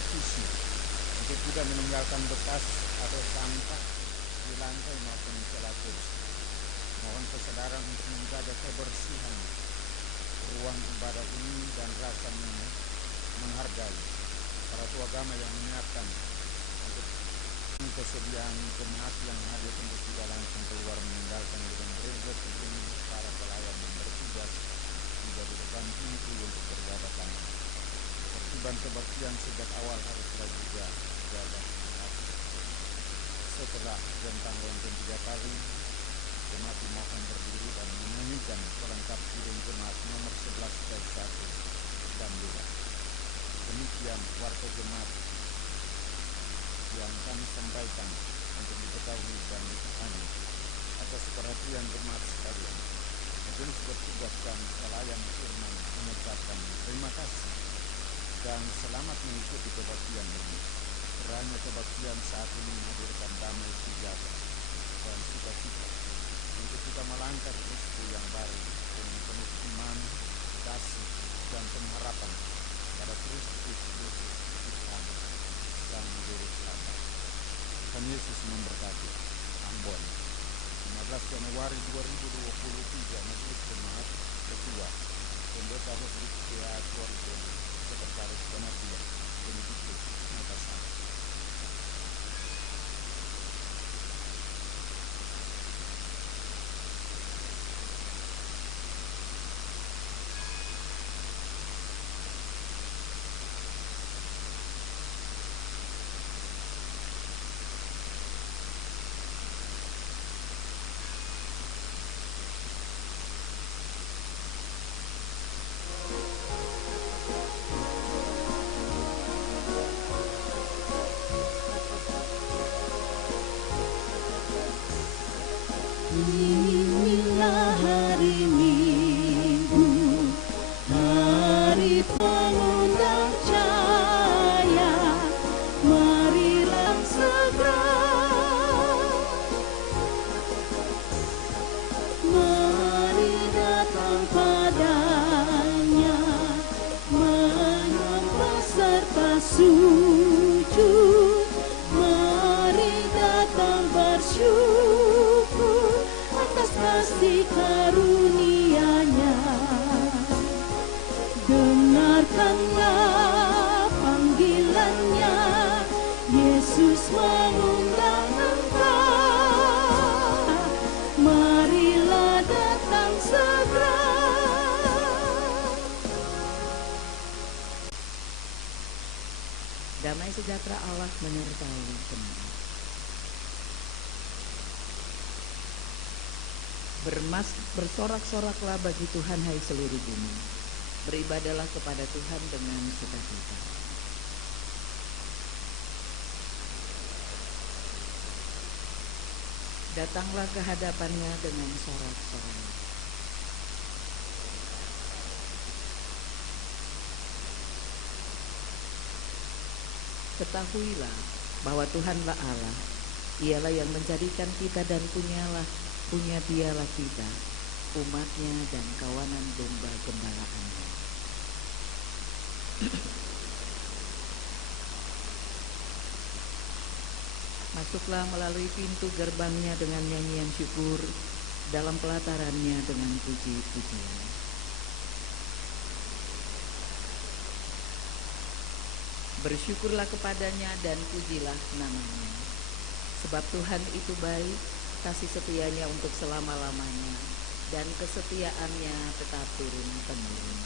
televisi untuk tidak meninggalkan bekas atau sampah di lantai maupun di celah kursi. Mohon kesadaran untuk menjaga kebersihan ruang ibadah ini dan rasa menghargai para tua agama yang menyiapkan untuk kesediaan jemaat yang hadir untuk tidak langsung keluar meninggalkan gedung gereja sebelum para pelayan yang bertugas tidak di depan pintu untuk beribadah lama. Tertiban kebaktian sejak awal haruslah juga dijaga. Setelah bentang lonceng 3 kali, jemaat dimohon berdiri dan menyanyikan pelengkap kidung jemaat nomor 11 bait 1 dan 2. Demikian warta jemaat yang kami sampaikan untuk diketahui dan dipahami. Atas perhatian jemaat sekalian, majelis bertugas dan pelayan firman mengucapkan terima kasih dan selamat mengikuti kebaktian ini. Kiranya kebaktian saat ini menghadirkan damai sejahtera dan sukacita untuk kita melangkah di rezeki yang baru dengan penuh iman, kasih, dan pengharapan pada Kristus Yesus Tuhan yang hidup selama. Tuhan Yesus memberkati. Ambon, 15 Januari 2023, Majelis Jemaat Ketua Pendeta Hotlis P.A. Suarito, Sekretaris Penasihat Benedictus Makassar. Inilah hari Minggu, hari pengundang cahaya. Marilah segera, mari datang padanya, menyembah serta sujud. Mari datang bersyukur atas kasih karunia-Nya. Dengarkanlah panggilan-Nya, Yesus mengundang engkau. Marilah datang segera. Damai sejahtera Allah menyertai jemaat. Bersorak-soraklah bagi Tuhan hai seluruh bumi. Beribadalah kepada Tuhan dengan sukacita. Datanglah ke hadapannya dengan sorak-sorai. Ketahuilah bahwa Tuhanlah Allah. Ialah yang menjadikan kita dan punya dialah kita, umatnya dan kawanan domba gembalaannya. Masuklah melalui pintu gerbangnya dengan nyanyian syukur, dalam pelatarannya dengan puji-pujian. Bersyukurlah kepadanya dan pujilah namanya. Sebab Tuhan itu baik, kasih setianya untuk selama-lamanya, dan kesetiaannya tetap turun-temurun.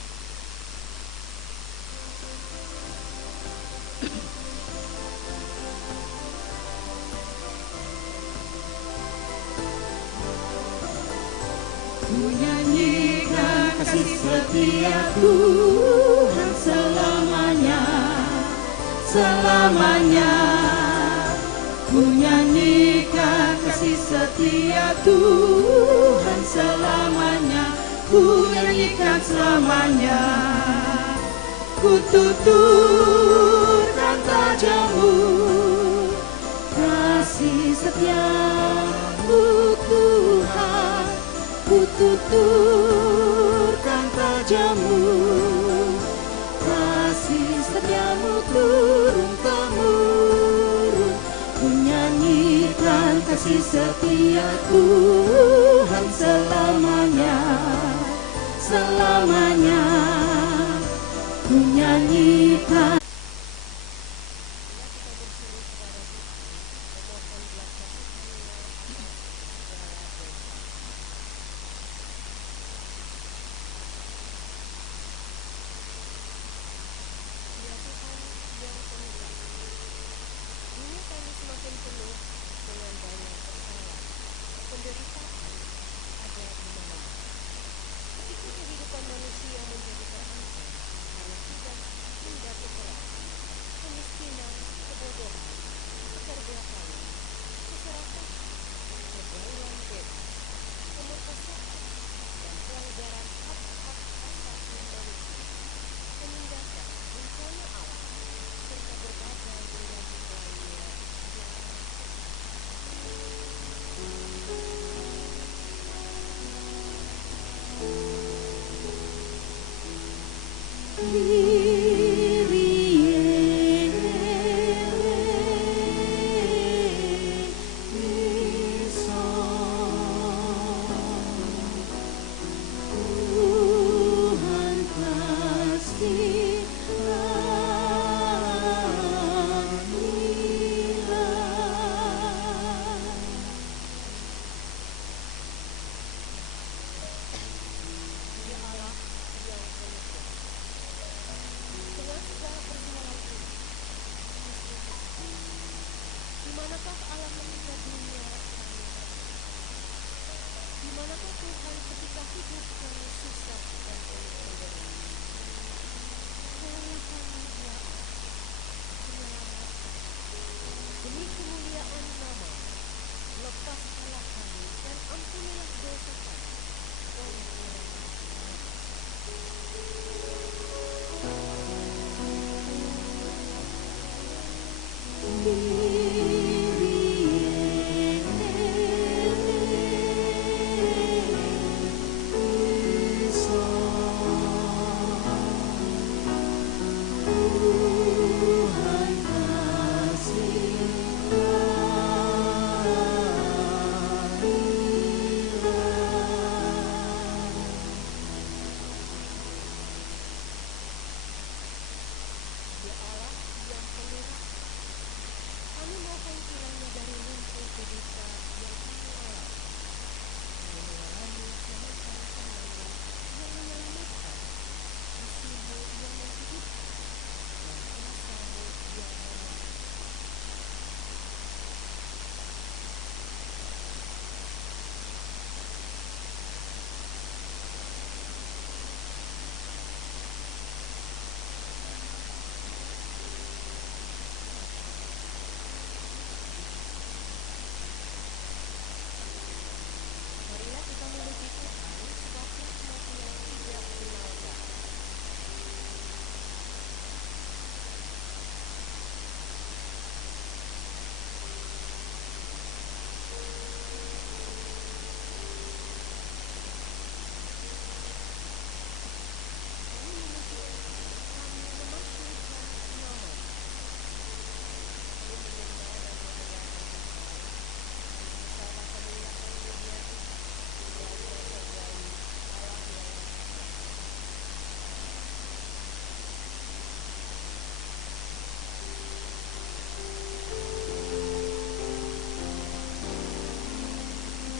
Ku nyanyikan kasih setia Tuhan selamanya, selamanya. Ku nyanyikan kasih setia Tuhan selamanya. Ku nyanyikan selamanya. Ku tuturkan tajamu, kasih setiamu Tuhan. Ku tuturkan tajamu, kasih setiamu turun kasih setia Tuhan selamanya, selamanya ku nyanyikan.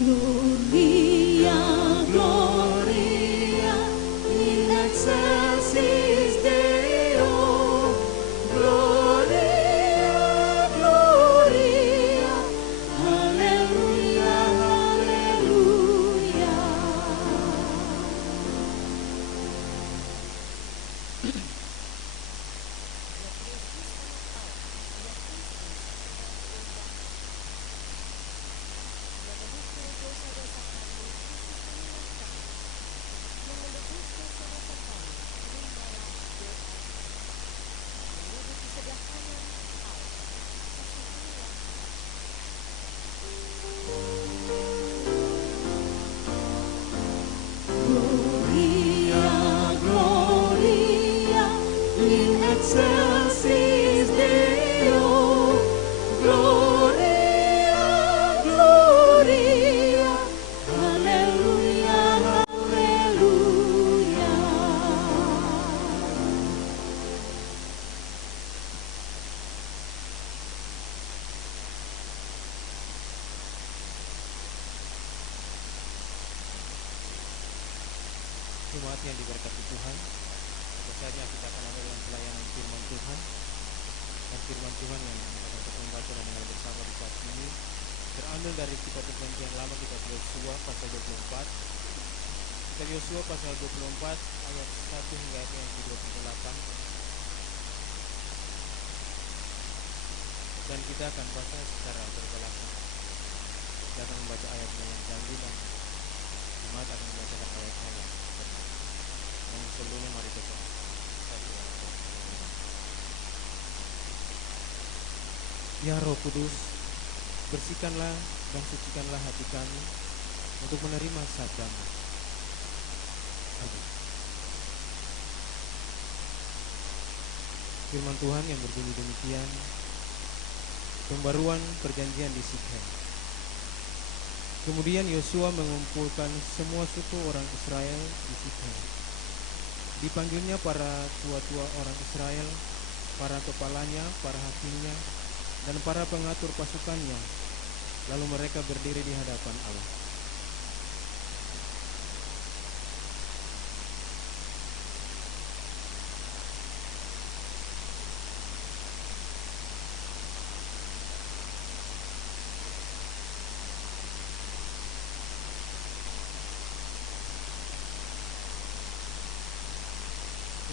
Gloria, Gloria, in excelsis Deo. Gloria, Gloria, Alleluia, Alleluia. jemaat yang diberkati Tuhan, biasanya kita akan ada dalam pelayanan firman Tuhan. Dan firman Tuhan yang akan kita membaca dan dengar bersama di saat ini terambil dari kitab Perjanjian Lama, kitab Yosua pasal 24. Kitab Yosua pasal 24 ayat 1 hingga ayat yang ke-28. Dan kita akan baca secara berbelakang. Kita akan membaca ayatnya yang dahulu dan jemaat akan membacakan ayatnya yang terakhir. Dan sebelumnya mari kita doa. Ya Roh Kudus, bersihkanlah dan sucikanlah hati kami untuk menerima sabda-Mu. Amin. Firman Tuhan yang berbunyi demikian, pembaruan perjanjian di Sikhem. Kemudian Yosua mengumpulkan semua suku orang Israel di Sikhem. Dipanggilnya para tua-tua orang Israel, para kepalanya, para hakimnya, dan para pengatur pasukannya. Lalu mereka berdiri di hadapan Allah.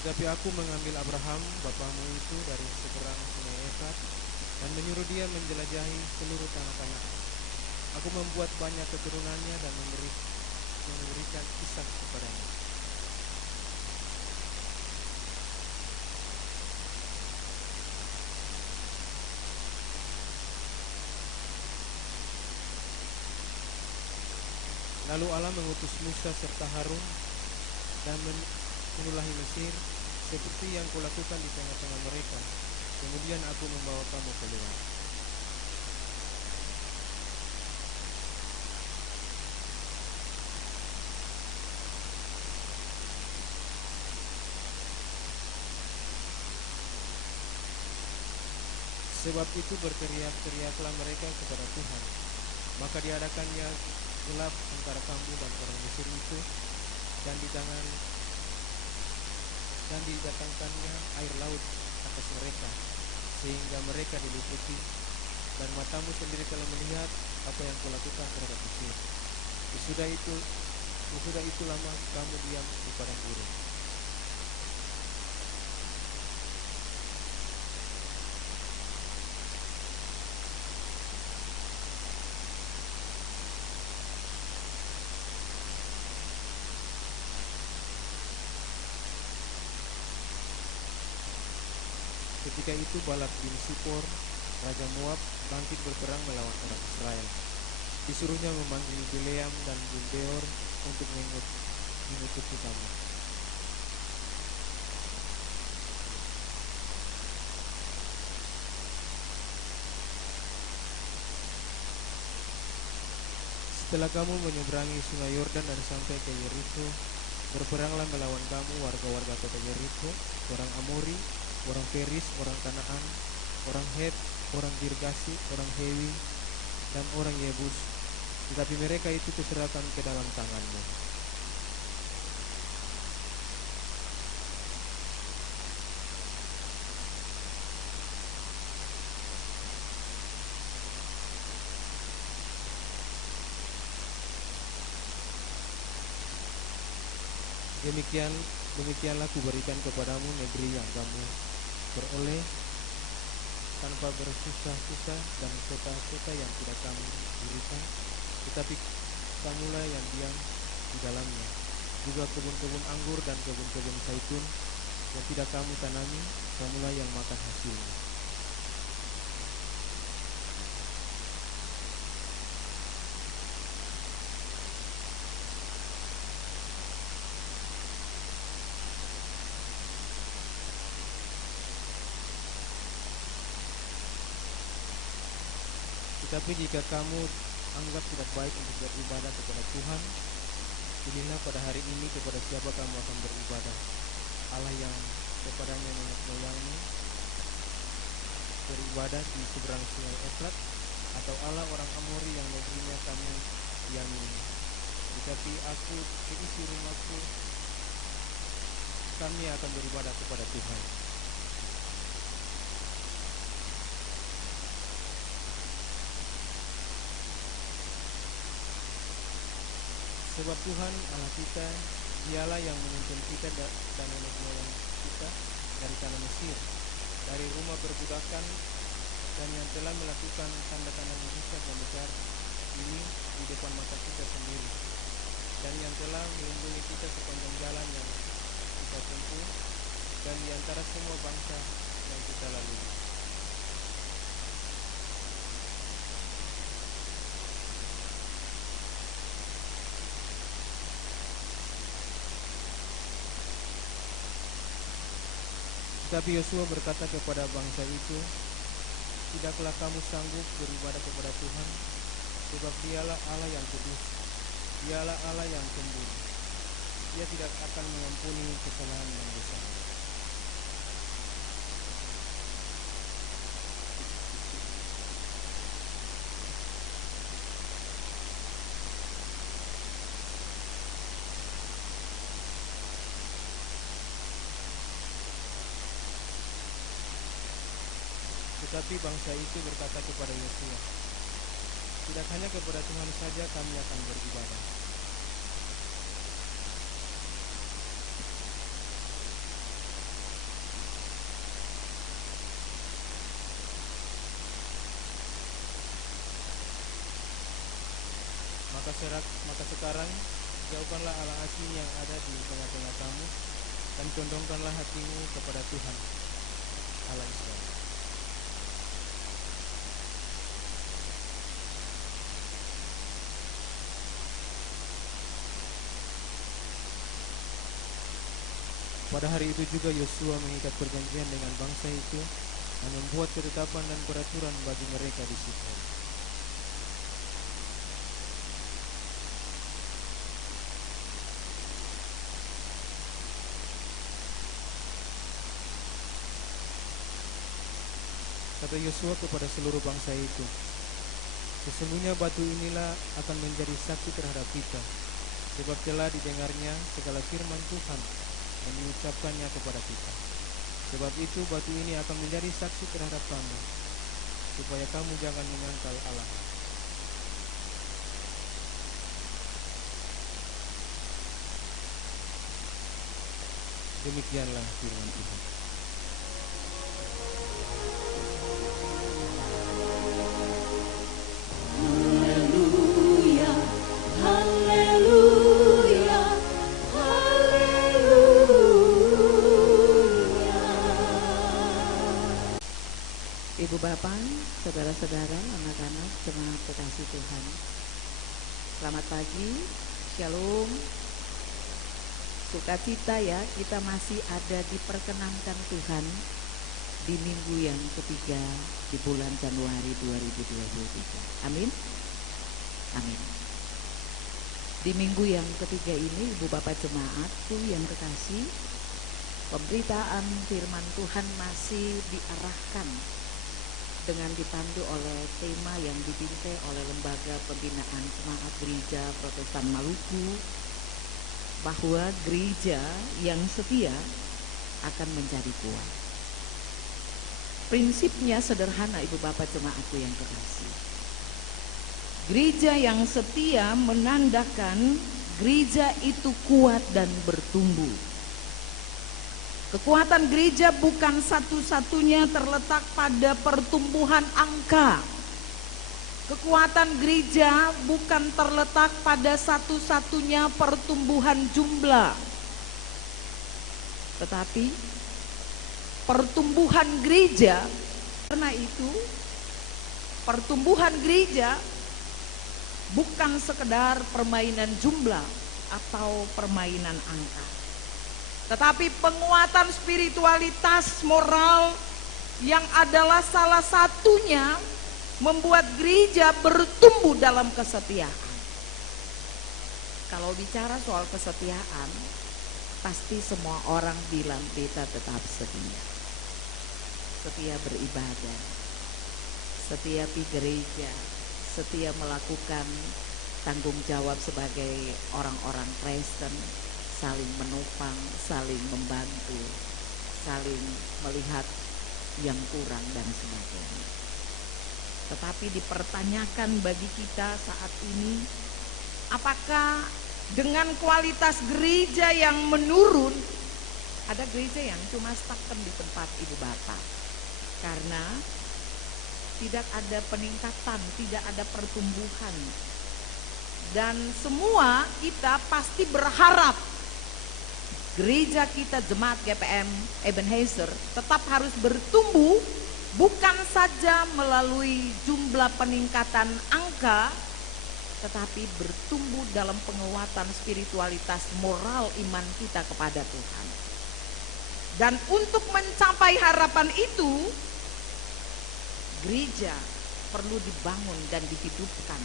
Tetapi aku mengambil Abraham, bapamu itu, dari seberang sungai Efrat dan menyuruh dia menjelajahi seluruh tanah Kanaan. Aku membuat banyak keturunannya dan memberikan Ishak kepadanya. Lalu Allah mengutus Musa serta Harun dan menulahi Mesir seperti yang kulakukan di tengah-tengah mereka. Kemudian aku membawa kamu keluar. Sebab itu berteriak-teriaklah mereka kepada Tuhan. Maka diadakannya gelap antara kamu dan orang Mesir itu, dan didatangkannya air laut atas mereka, sehingga mereka diliputi, dan matamu sendiri telah melihat apa yang kulakukan terhadap Mesir. Sesudah itu lama kamu diam di padang gurun. Ketika itu Balak bin Sipor, Raja Moab, bangkit berperang melawan orang Israel. Disuruhnya memanggil Bileam dan bin Beor untuk mengutuki kamu. Setelah kamu menyeberangi sungai Yordan dan sampai ke Yeriko, berperanglah melawan kamu warga-warga kota Yeriko, orang Amori, orang Peris, orang Kanaan, orang Het, orang Girgasi, orang Hewi, dan orang Yebus. Tetapi mereka itu kuserahkan ke dalam tanganmu. Demikianlah kuberikan kepadamu negeri yang kamu beroleh tanpa bersusah-susah, dan kota-kota yang tidak kamu dirikan, tetapi kamulah yang diam di dalamnya. Juga kebun-kebun anggur dan kebun-kebun zaitun yang tidak kamu tanami, kamulah yang makan hasilnya. Tetapi jika kamu anggap tidak baik untuk beribadah kepada Tuhan, pilihlah pada hari ini kepada siapa kamu akan beribadah. Allah yang kepadanya nenek moyangmu beribadah di seberang sungai Efrat, atau Allah orang Amori yang negerinya kamu diami. Tetapi aku keisi rumahku kami akan beribadah kepada Tuhan. Sebab Tuhan Allah kita, Dialah yang menuntun kita dan nenek moyang kita dari tanah Mesir, dari rumah perbudakan, dan yang telah melakukan tanda-tanda mujizat yang besar ini di depan mata kita sendiri, dan yang telah melindungi kita sepanjang jalan yang kita tempuh dan di antara semua bangsa yang kita lalui. Tapi Yosua berkata kepada bangsa itu, tidaklah kamu sanggup beribadah kepada Tuhan, sebab Dialah Allah yang kudus, Dialah Allah yang cemburu. Dia tidak akan mengampuni kesalahan yang besar. Tetapi bangsa itu berkata kepada Yosua, tidak hanya kepada Tuhan saja kami akan beribadah. Maka sekarang jauhkanlah Allah asing yang ada di tengah-tengah kamu, dan condongkanlah hatimu kepada Tuhan Allah Israel. Pada hari itu juga Yosua mengikat perjanjian dengan bangsa itu dan membuat ketetapan dan peraturan bagi mereka di Siton. Kata Yosua kepada seluruh bangsa itu, sesungguhnya batu inilah akan menjadi saksi terhadap kita, sebab telah didengarnya segala firman Tuhan dan mengucapkannya kepada kita. Sebab itu batu ini akan menjadi saksi terhadap kamu, supaya kamu jangan menyangkal Allah. Demikianlah firman Tuhan. Haleluya, haleluya, haleluya. Ibu Bapak, saudara-saudara, anak-anak, jemaat kekasih Tuhan. Selamat pagi, Shalom. Sukacita ya, kita masih ada diperkenankan Tuhan di minggu yang ketiga di bulan Januari 2023. Amin. Amin. Di minggu yang ketiga ini, Ibu Bapak jemaatku yang kekasih, pemberitaan firman Tuhan masih diarahkan dengan dipandu oleh tema yang dibintai oleh Lembaga Pembinaan Jemaat Gereja Protestan Maluku, bahwa gereja yang setia akan menjadi kuat. Prinsipnya sederhana, Ibu Bapak jemaatku yang kekasih. Gereja yang setia menandakan gereja itu kuat dan bertumbuh. Kekuatan gereja bukan satu-satunya terletak pada pertumbuhan angka. Kekuatan gereja bukan terletak pada satu-satunya pertumbuhan jumlah. Tetapi pertumbuhan gereja, karena itu pertumbuhan gereja bukan sekedar permainan jumlah atau permainan angka, tetapi penguatan spiritualitas moral yang adalah salah satunya membuat gereja bertumbuh dalam kesetiaan. Kalau bicara soal kesetiaan, pasti semua orang bilang kita tetap setia. Setia beribadah, setia di gereja, setia melakukan tanggung jawab sebagai orang-orang Kristen, saling menopang, saling membantu, saling melihat yang kurang dan sebagainya. Tetapi dipertanyakan bagi kita saat ini, apakah dengan kualitas gereja yang menurun, ada gereja yang cuma stagnan di tempat ibu bapak karena tidak ada peningkatan, tidak ada pertumbuhan. Dan semua kita pasti berharap gereja kita, jemaat GPM Ebenezer, tetap harus bertumbuh, bukan saja melalui jumlah peningkatan angka, tetapi bertumbuh dalam penguatan spiritualitas moral iman kita kepada Tuhan. Dan untuk mencapai harapan itu, gereja perlu dibangun dan dihidupkan.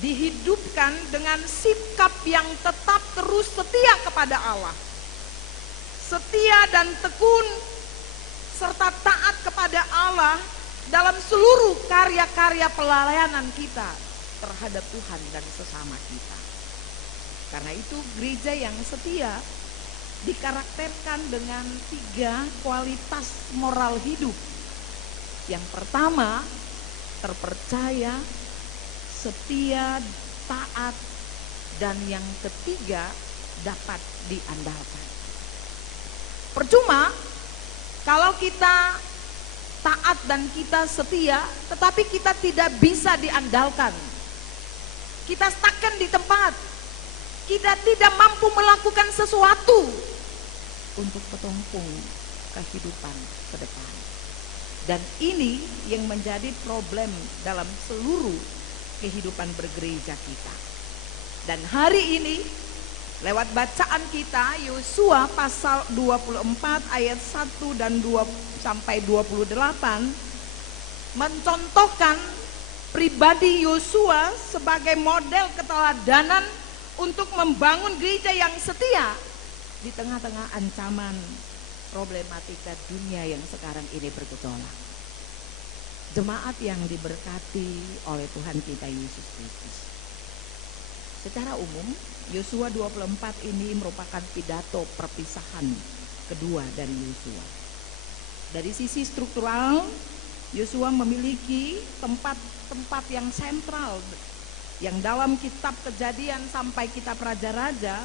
Dihidupkan dengan sikap yang tetap terus setia kepada Allah. Setia dan tekun serta taat kepada Allah dalam seluruh karya-karya pelayanan kita terhadap Tuhan dan sesama kita. Karena itu gereja yang setia dikarakterkan dengan 3 kualitas moral hidup. Yang pertama, terpercaya, setia, taat, dan yang ketiga, dapat diandalkan. Percuma kalau kita taat dan kita setia, tetapi kita tidak bisa diandalkan. Kita stagnan di tempat, kita tidak mampu melakukan sesuatu untuk petumpung kehidupan ke depan. Dan ini yang menjadi problem dalam seluruh kehidupan bergereja kita. Dan hari ini lewat bacaan kita Yosua pasal 24 ayat 1 dan 2 sampai 28 mencontohkan pribadi Yosua sebagai model keteladanan untuk membangun gereja yang setia di tengah-tengah ancaman problematika dunia yang sekarang ini bergejolak. Jemaat yang diberkati oleh Tuhan kita Yesus Kristus. Secara umum, Yosua 24 ini merupakan pidato perpisahan kedua dari Yosua. Dari sisi struktural, Yosua memiliki tempat-tempat yang sentral yang dalam kitab Kejadian sampai kitab Raja-Raja.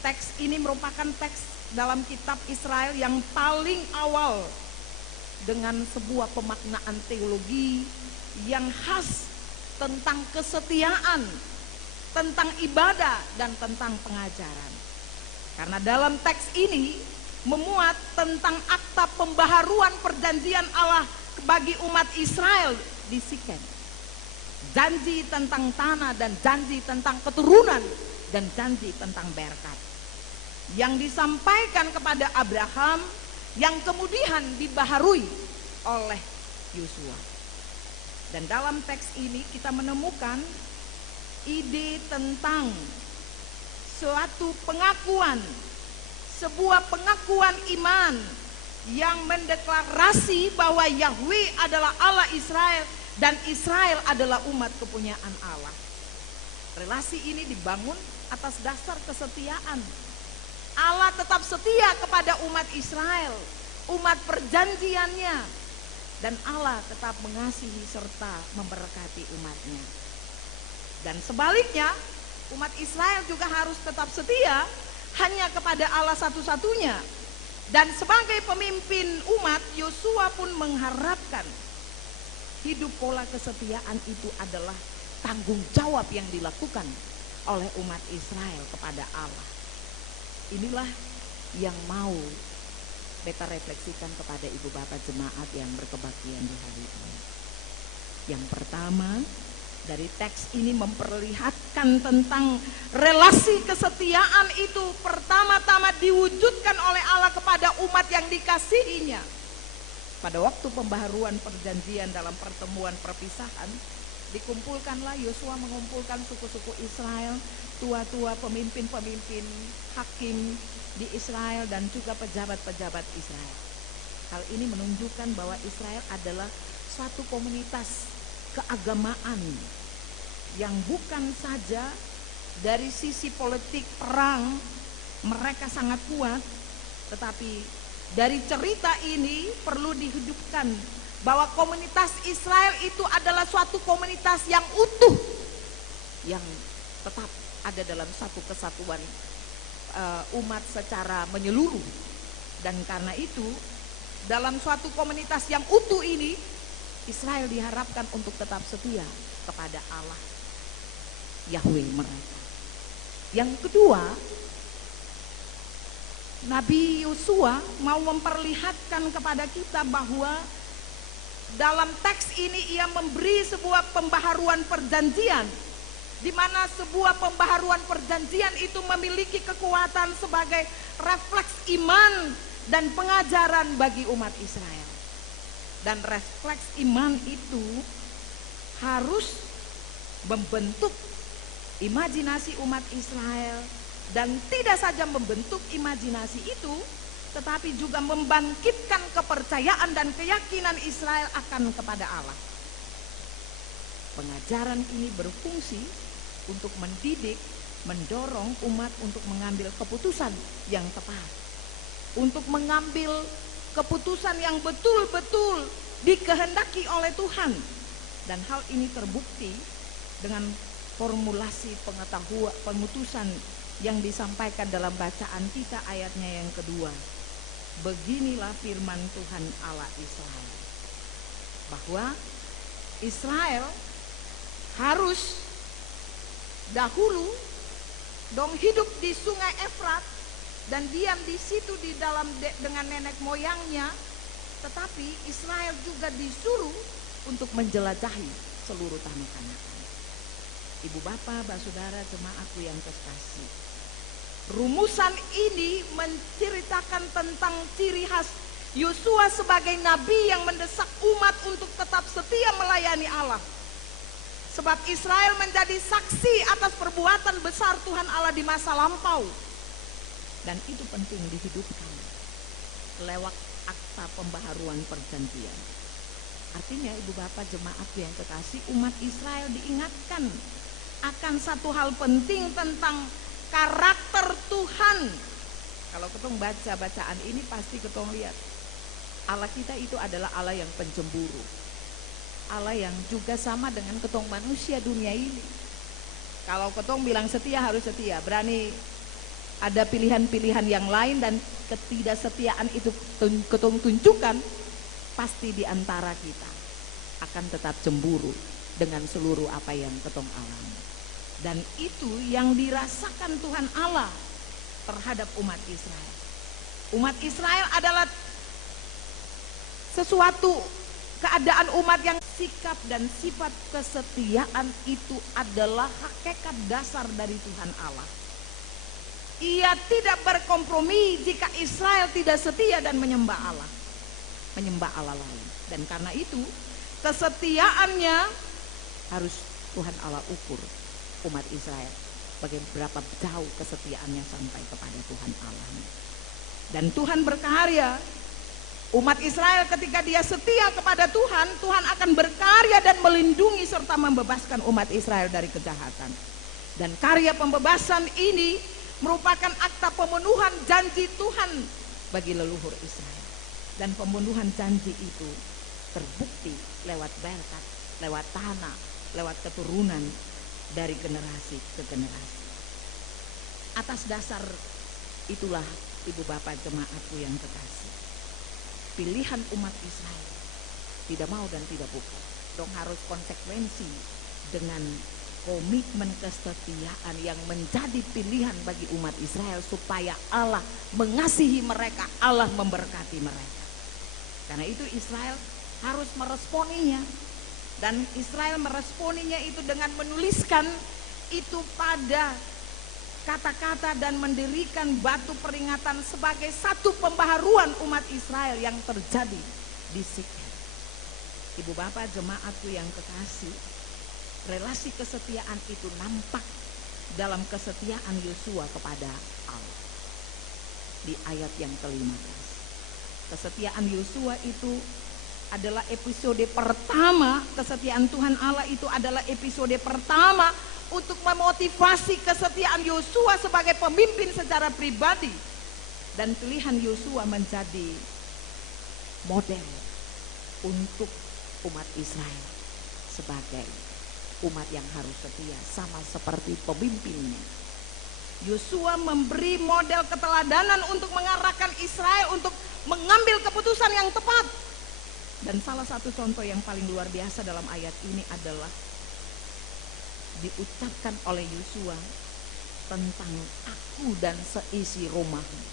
Teks ini merupakan teks dalam kitab Israel yang paling awal dengan sebuah pemaknaan teologi yang khas tentang kesetiaan, tentang ibadah, dan tentang pengajaran. Karena dalam teks ini memuat tentang akta pembaharuan perjanjian Allah bagi umat Israel di Sikem. Janji tentang tanah dan janji tentang keturunan dan janji tentang berkat yang disampaikan kepada Abraham, yang kemudian dibaharui oleh Yosua. Dan dalam teks ini kita menemukan ide tentang suatu pengakuan, sebuah pengakuan iman yang mendeklarasi bahwa Yahweh adalah Allah Israel dan Israel adalah umat kepunyaan Allah. Relasi ini dibangun atas dasar kesetiaan. Allah tetap setia kepada umat Israel, umat perjanjiannya, dan Allah tetap mengasihi serta memberkati umatnya. Dan sebaliknya, umat Israel juga harus tetap setia hanya kepada Allah satu-satunya. Dan sebagai pemimpin umat, Yosua pun mengharapkan hidup pola kesetiaan itu adalah tanggung jawab yang dilakukan oleh umat Israel kepada Allah. Inilah yang mau beta refleksikan kepada ibu bapak jemaat yang berkebaktian di hari ini. Yang pertama, dari teks ini memperlihatkan tentang relasi kesetiaan itu pertama-tama diwujudkan oleh Allah kepada umat yang dikasihinya. Pada waktu pembaharuan perjanjian dalam pertemuan perpisahan, dikumpulkanlah Yosua mengumpulkan suku-suku Israel, tua-tua, pemimpin-pemimpin, hakim di Israel dan juga pejabat-pejabat Israel. Hal ini menunjukkan bahwa Israel adalah suatu komunitas keagamaan yang bukan saja dari sisi politik perang mereka sangat kuat, tetapi dari cerita ini perlu dihidupkan bahwa komunitas Israel itu adalah suatu komunitas yang utuh, yang tetap ada dalam satu kesatuan umat secara menyeluruh. Dan karena itu dalam suatu komunitas yang utuh ini, Israel diharapkan untuk tetap setia kepada Allah Yahweh mereka. Yang kedua, Nabi Yosua mau memperlihatkan kepada kita bahwa dalam teks ini ia memberi sebuah pembaharuan perjanjian, di mana sebuah pembaharuan perjanjian itu memiliki kekuatan sebagai refleks iman dan pengajaran bagi umat Israel. Dan refleks iman itu harus membentuk imajinasi umat Israel, dan tidak saja membentuk imajinasi itu, tetapi juga membangkitkan kepercayaan dan keyakinan Israel akan kepada Allah. Pengajaran ini berfungsi untuk mendidik, mendorong umat untuk mengambil keputusan yang tepat, untuk mengambil keputusan yang betul-betul dikehendaki oleh Tuhan. Dan hal ini terbukti dengan formulasi pengetahuan pemutusan yang disampaikan dalam bacaan kita ayatnya yang kedua. Beginilah firman Tuhan Allah Israel, bahwa Israel harus dahulu dong hidup di sungai Efrat dan diam di situ di dalam dengan nenek moyangnya, tetapi Israel juga disuruh untuk menjelajahi seluruh tanah Kanaan. Ibu bapak, saudara, jemaatku yang terkasih, rumusan ini menceritakan tentang ciri khas Yosua sebagai nabi yang mendesak umat untuk tetap setia melayani Allah. Sebab Israel menjadi saksi atas perbuatan besar Tuhan Allah di masa lampau. Dan itu penting dihidupkan lewat akta pembaharuan perjanjian. Artinya ibu bapak jemaat yang kekasih, umat Israel diingatkan akan satu hal penting tentang karakter Tuhan. Kalau ketong baca bacaan ini pasti ketong lihat Allah kita itu adalah Allah yang pencemburu, Allah yang juga sama dengan ketong manusia dunia ini. Kalau ketong bilang setia harus setia, berani ada pilihan-pilihan yang lain dan ketidaksetiaan itu ketong tunjukkan, pasti di antara kita akan tetap cemburu dengan seluruh apa yang ketong alami. Dan itu yang dirasakan Tuhan Allah terhadap umat Israel. Umat Israel adalah sesuatu keadaan umat yang sikap dan sifat kesetiaan itu adalah hakikat dasar dari Tuhan Allah. Ia tidak berkompromi jika Israel tidak setia dan menyembah Allah lain. Dan karena itu kesetiaannya harus Tuhan Allah ukur umat Israel bagaimana jauh kesetiaannya sampai kepada Tuhan Allahnya. Dan Tuhan berkarya, umat Israel ketika dia setia kepada Tuhan, Tuhan akan berkarya dan melindungi serta membebaskan umat Israel dari kejahatan. Dan karya pembebasan ini merupakan akta pemenuhan janji Tuhan bagi leluhur Israel. Dan pemenuhan janji itu terbukti lewat berkat, lewat tanah, lewat keturunan dari generasi ke generasi. Atas dasar itulah ibu bapak jemaatku yang terkasih, pilihan umat Israel tidak mau dan tidak bukan dong harus konsekuensi dengan komitmen kesetiaan yang menjadi pilihan bagi umat Israel supaya Allah mengasihi mereka, Allah memberkati mereka. Karena itu Israel harus meresponinya. Dan Israel meresponinya itu dengan menuliskan itu pada kata-kata dan mendirikan batu peringatan sebagai satu pembaharuan umat Israel yang terjadi di Sikem. Ibu bapak jemaatku yang kekasih, relasi kesetiaan itu nampak dalam kesetiaan Yosua kepada Allah. Di ayat yang ke-15, kesetiaan Yosua itu adalah episode pertama, kesetiaan Tuhan Allah itu adalah episode pertama untuk memotivasi kesetiaan Yosua sebagai pemimpin secara pribadi. Dan pilihan Yosua menjadi model untuk umat Israel sebagai umat yang harus setia sama seperti pemimpinnya. Yosua memberi model keteladanan untuk mengarahkan Israel untuk mengambil keputusan yang tepat. Dan salah satu contoh yang paling luar biasa dalam ayat ini adalah diucapkan oleh Yosua tentang aku dan seisi rumahmu.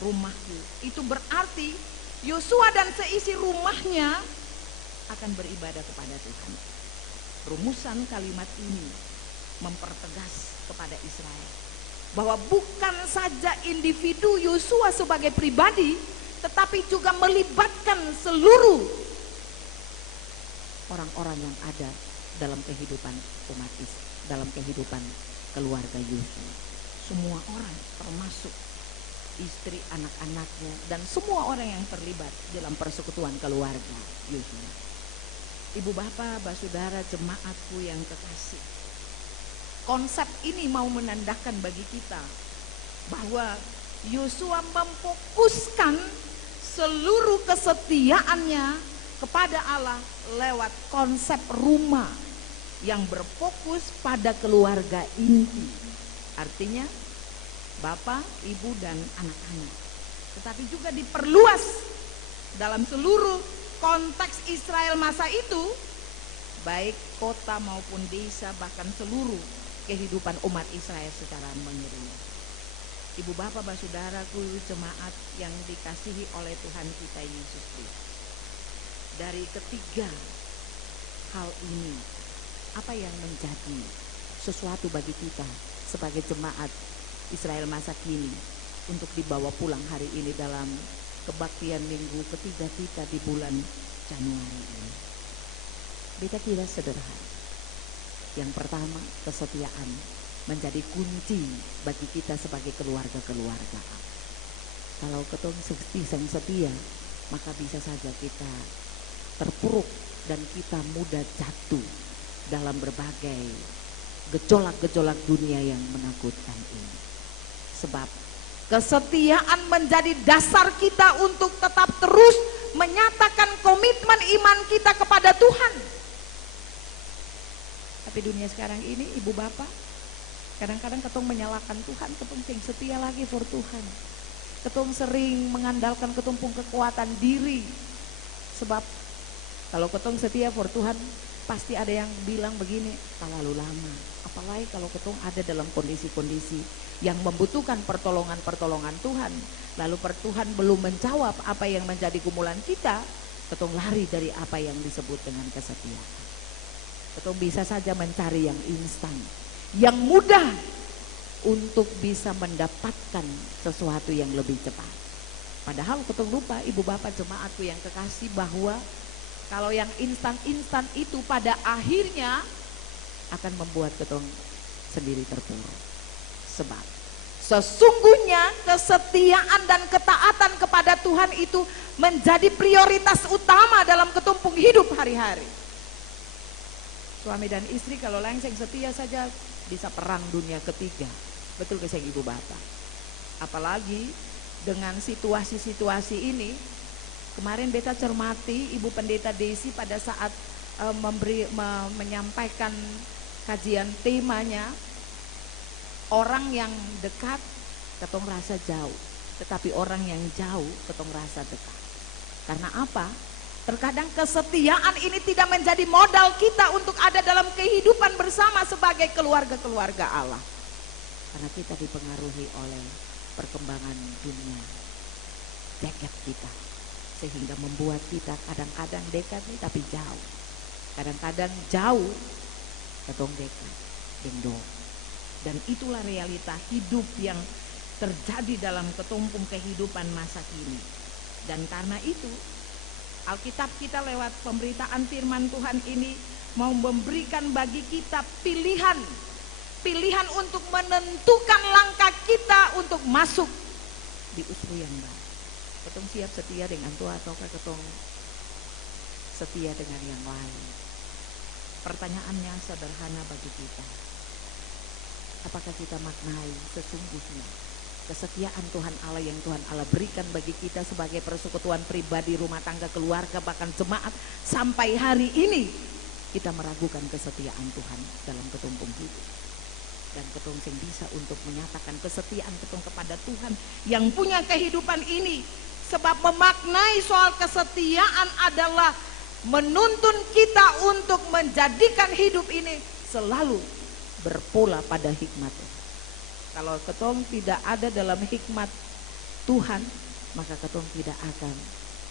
Rumahku itu berarti Yosua dan seisi rumahnya akan beribadah kepada Tuhan. Rumusan kalimat ini mempertegas kepada Israel bahwa bukan saja individu Yosua sebagai pribadi, tetapi juga melibatkan seluruh orang-orang yang ada dalam kehidupan umat Israel, dalam kehidupan keluarga Yosua. Semua orang, termasuk istri, anak-anaknya, dan semua orang yang terlibat dalam persekutuan keluarga Yosua. Ibu bapak, saudara, jemaatku yang kekasih, konsep ini mau menandakan bagi kita bahwa Yosua memfokuskan seluruh kesetiaannya kepada Allah lewat konsep rumah yang berfokus pada keluarga inti. Artinya bapak, ibu, dan anak-anak. Tetapi juga diperluas dalam seluruh konteks Israel masa itu, baik kota maupun desa, bahkan seluruh kehidupan umat Israel secara menyeluruh. Ibu bapak, saudaraku, jemaat yang dikasihi oleh Tuhan kita Yesus Kristus. Dari ketiga hal ini, apa yang menjadi sesuatu bagi kita sebagai jemaat Israel masa kini untuk dibawa pulang hari ini dalam kebaktian minggu ketiga kita di bulan Januari ini? Beta kira sederhana. Yang pertama, kesetiaan menjadi kunci bagi kita sebagai keluarga-keluarga. Kalau ketong setia, maka bisa saja kita terpuruk dan kita mudah jatuh dalam berbagai gejolak-gejolak dunia yang menakutkan ini. Sebab kesetiaan menjadi dasar kita untuk tetap terus menyatakan komitmen iman kita kepada Tuhan. Tapi dunia sekarang ini, ibu bapak, kadang-kadang ketong menyalahkan Tuhan, ketong sing setia lagi for Tuhan. Ketong sering mengandalkan ketumpung kekuatan diri. Sebab kalau ketong setia for Tuhan, pasti ada yang bilang begini, terlalu lama. Apalagi kalau ketong ada dalam kondisi-kondisi yang membutuhkan pertolongan-pertolongan Tuhan, lalu Tuhan belum menjawab apa yang menjadi gumulan kita, ketong lari dari apa yang disebut dengan kesetiaan. Ketong bisa saja mencari yang instan, yang mudah untuk bisa mendapatkan sesuatu yang lebih cepat. Padahal ketong lupa, ibu bapak, jemaatku yang kekasih, bahwa kalau yang instan-instan itu pada akhirnya akan membuat ketong sendiri terpuruk. Sebab sesungguhnya kesetiaan dan ketaatan kepada Tuhan itu menjadi prioritas utama dalam ketumpung hidup hari-hari. Suami dan istri kalau langsung setia saja bisa perang dunia ketiga. Betul keseng ibu bapak. Apalagi dengan situasi-situasi ini. Kemarin beta cermati Ibu Pendeta Desi pada saat menyampaikan kajian temanya, orang yang dekat ketong rasa jauh, tetapi orang yang jauh ketong rasa dekat. Karena apa? Terkadang kesetiaan ini tidak menjadi modal kita untuk ada dalam kehidupan bersama sebagai keluarga-keluarga Allah. Karena kita dipengaruhi oleh perkembangan dunia, jagat kita, sehingga membuat kita kadang-kadang dekat tapi jauh, kadang-kadang jauh ketong dekat dengdo. Dan itulah realita hidup yang terjadi dalam ketumpung kehidupan masa kini. Dan karena itu Alkitab kita lewat pemberitaan firman Tuhan ini mau memberikan bagi kita pilihan untuk menentukan langkah kita untuk masuk di usru yang baru. Ketong siap setia dengan Tuhan ataukah ketong setia dengan yang lain. Pertanyaannya sederhana bagi kita. Apakah kita maknai sesungguhnya kesetiaan Tuhan Allah yang Tuhan Allah berikan bagi kita sebagai persekutuan pribadi, rumah tangga, keluarga, bahkan jemaat, sampai hari ini kita meragukan kesetiaan Tuhan dalam ketumpung hidup. Dan ketong sing bisa untuk menyatakan kesetiaan ketong kepada Tuhan yang punya kehidupan ini. Sebab memaknai soal kesetiaan adalah menuntun kita untuk menjadikan hidup ini selalu berpola pada hikmat-Nya. Kalau ketong tidak ada dalam hikmat Tuhan, maka ketong tidak akan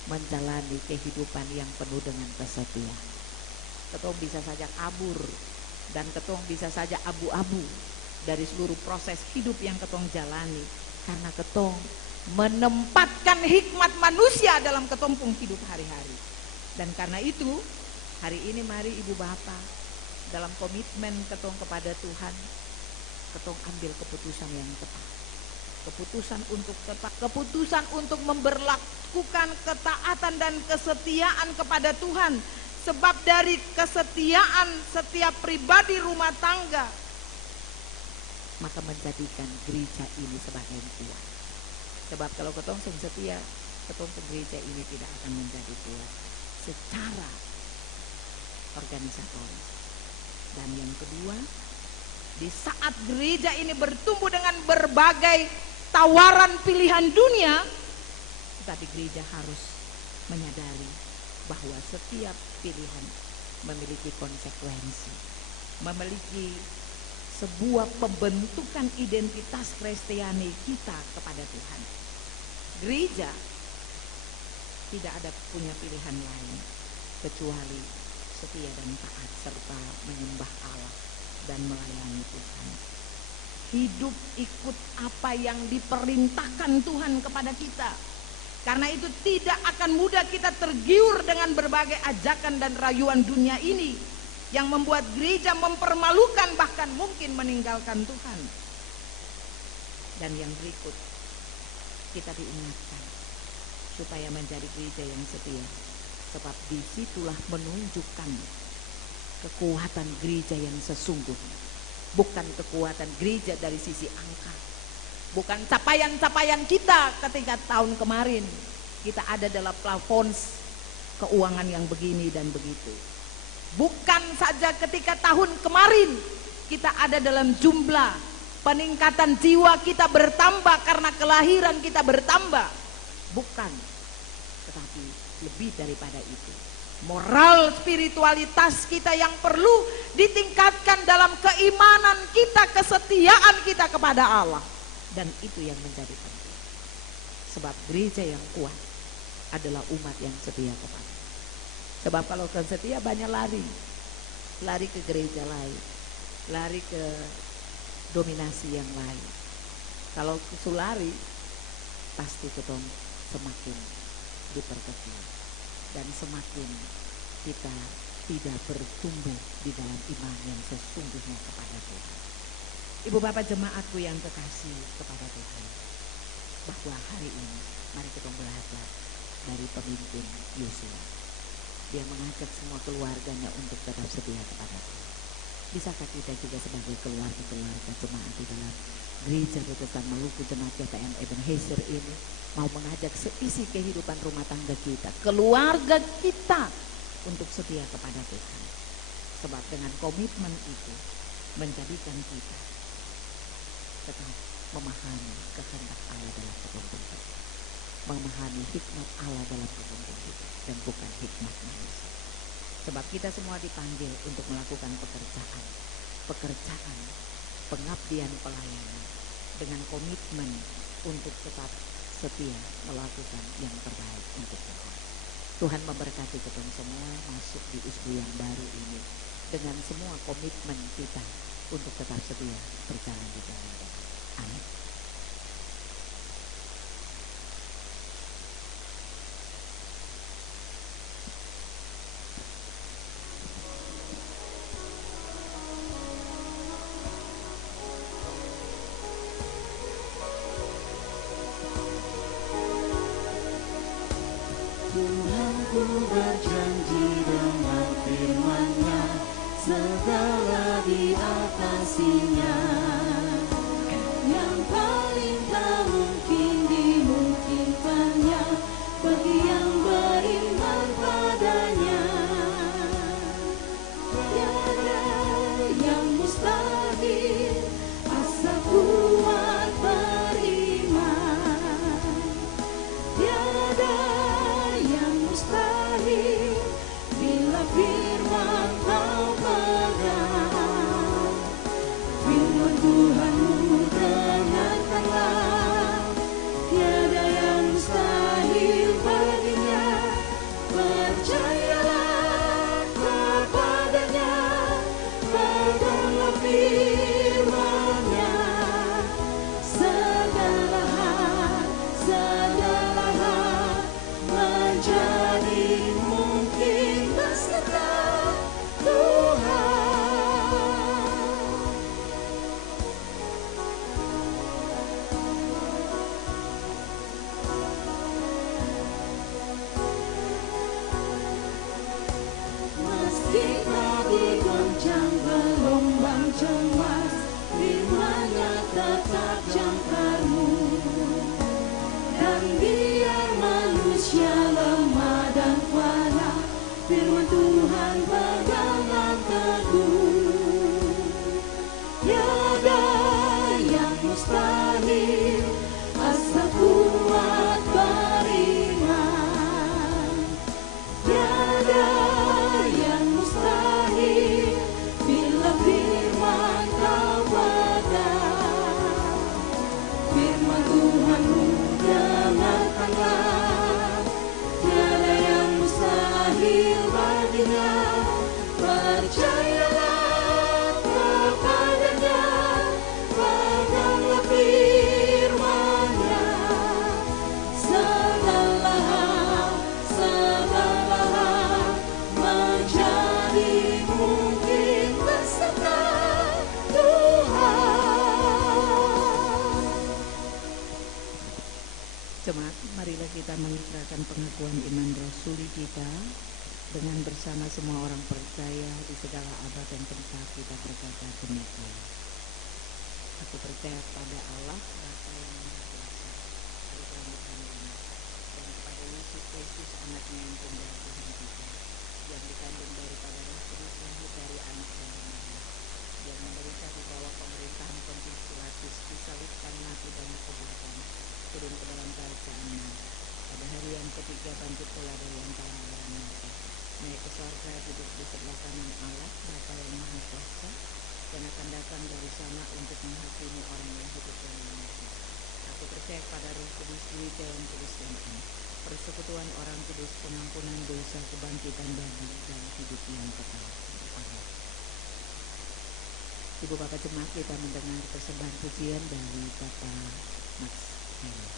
menjalani kehidupan yang penuh dengan kesetiaan. Ketong bisa saja kabur dan ketong bisa saja abu-abu dari seluruh proses hidup yang ketong jalani, karena ketong menempatkan hikmat manusia dalam ketumpung hidup hari-hari. Dan karena itu hari ini mari Ibu Bapak dalam komitmen ketong kepada Tuhan, ketong ambil keputusan yang tepat. Keputusan untuk memberlakukan ketaatan dan kesetiaan kepada Tuhan. Sebab dari kesetiaan setiap pribadi rumah tangga, maka menjadikan gereja ini sebagai kuat. Sebab kalau ketong setia, ketong gereja ini tidak akan menjadi kuat secara organisatoris. Dan yang kedua, di saat gereja ini bertumbuh dengan berbagai tawaran pilihan dunia, tetapi gereja harus menyadari bahwa setiap pilihan memiliki konsekuensi, memiliki sebuah pembentukan identitas Kristiani kita kepada Tuhan. Gereja tidak ada punya pilihan lain kecuali setia dan taat serta menyembah Allah dan melayani Tuhan. Hidup ikut apa yang diperintahkan Tuhan kepada kita. Karena itu tidak akan mudah kita tergiur dengan berbagai ajakan dan rayuan dunia ini yang membuat gereja mempermalukan, bahkan mungkin meninggalkan Tuhan. Dan yang berikut, kita diingatkan supaya menjadi gereja yang setia, sebab disitulah menunjukkan kekuatan gereja yang sesungguhnya. Bukan kekuatan gereja dari sisi angka, bukan capaian-capaian kita ketika tahun kemarin kita ada dalam plafon keuangan yang begini dan begitu. Bukan saja ketika tahun kemarin kita ada dalam jumlah peningkatan jiwa kita bertambah karena kelahiran kita bertambah. Bukan, tetapi lebih daripada itu. Moral spiritualitas kita yang perlu ditingkatkan dalam keimanan kita, kesetiaan kita kepada Allah. Dan itu yang menjadi penting. Sebab gereja yang kuat adalah umat yang setia kepada. Sebab kalau kan setia banyak lari ke gereja lain, lari ke dominasi yang lain. Kalau sulari pasti ketong semakin diperkecil dan semakin kita tidak bertumbuh di dalam iman yang sesungguhnya kepada Tuhan. Ibu bapak jemaatku yang kekasih kepada Tuhan, bahwa hari ini mari kita belajar dari pemimpin Yosua. Dia mengajak semua keluarganya untuk tetap setia kepada Tuhan. Bisakah kita juga sebagai keluarga-keluarga jemaat di dalam gereja Protestan Maluku Jemaat GPM Ebenezer ini mau mengajak seisi kehidupan rumah tangga kita, keluarga kita untuk setia kepada Tuhan. Sebab dengan komitmen itu menjadikan kita tetap memahami kehendak Allah dalam kehidupan kita, memahami hikmat Allah dalam kehidupan kita, dan bukan hikmat manusia. Sebab kita semua dipanggil untuk melakukan pekerjaan, pengabdian, pelayanan dengan komitmen untuk tetap setia melakukan yang terbaik untuk Tuhan. Tuhan memberkati kita semua masuk di usbu yang baru ini dengan semua komitmen kita untuk tetap setia berjalan di dalam Tuhan. Amin. Tuhanku berjanji firman-Nya, segala diatasinya. Yang paling tak mungkin dimungkinkannya bagi yang beriman padanya. Tiada yang mustahil, asal kuat beriman. Tiada yang mustahil bila firman kau pegang. Firman Tuhanmu dengarkanlah, tiada yang mustahil baginya. Percayalah kepadanya, peganglah firman-Nya. Segala hal menjadi mungkin berserta Tuhan. Meski kau digoncang gelombang cemas, firman-Nya tetap jangkarmu. Dan biar manusia lemah dan fana, firman Tuhan peganglah teguh. Tiada yang mustahil, asal kuat beriman. Tiada yang mustahil bila firman kau pegang. Firman Tuhanmu dengarkanlah, tiada yang mustahil baginya. Percayalah kepadanya, peganglah firman-Nya. Segala hal menjadi mungkin berserta Tuhan. Jemaat, marilah kita mengikrarkan pengakuan iman rasuli kita dengan bersama semua orang percaya di segala abad dan tempat. Kita berkata demikian. Aku percaya pada Allah Bapa yang Maha Kuasa, Hari Kelahiran dunia, dan kepada Yesus Kristus Anaknya yang tunggal Tuhan kita, yang dikandung daripada Roh Kudus, lahir dari anak dari Maria, yang menderita di bawah pemerintahan Pontius Pilatus, disalibkan, mati dan dikuburkan, turun ke dalam kerajaan Allah. Pada hari yang ketiga bangkit pula dari antara orang mati, naik ke sorga, duduk di sebelah kanan Allah Bapa yang Maha Kuasa, dan akan datang dari sana untuk menghakimi orang yang hidup dan yang mati. Aku percaya pada Roh Kudus, gereja yang kudus dan am, persekutuan orang kudus, pengampunan dosa, kebangkitan bagi dan hidup yang kekal. Amin. Ibu Bapak jemaat, kita mendengar persembahan pujian dari Bapak Max Hero.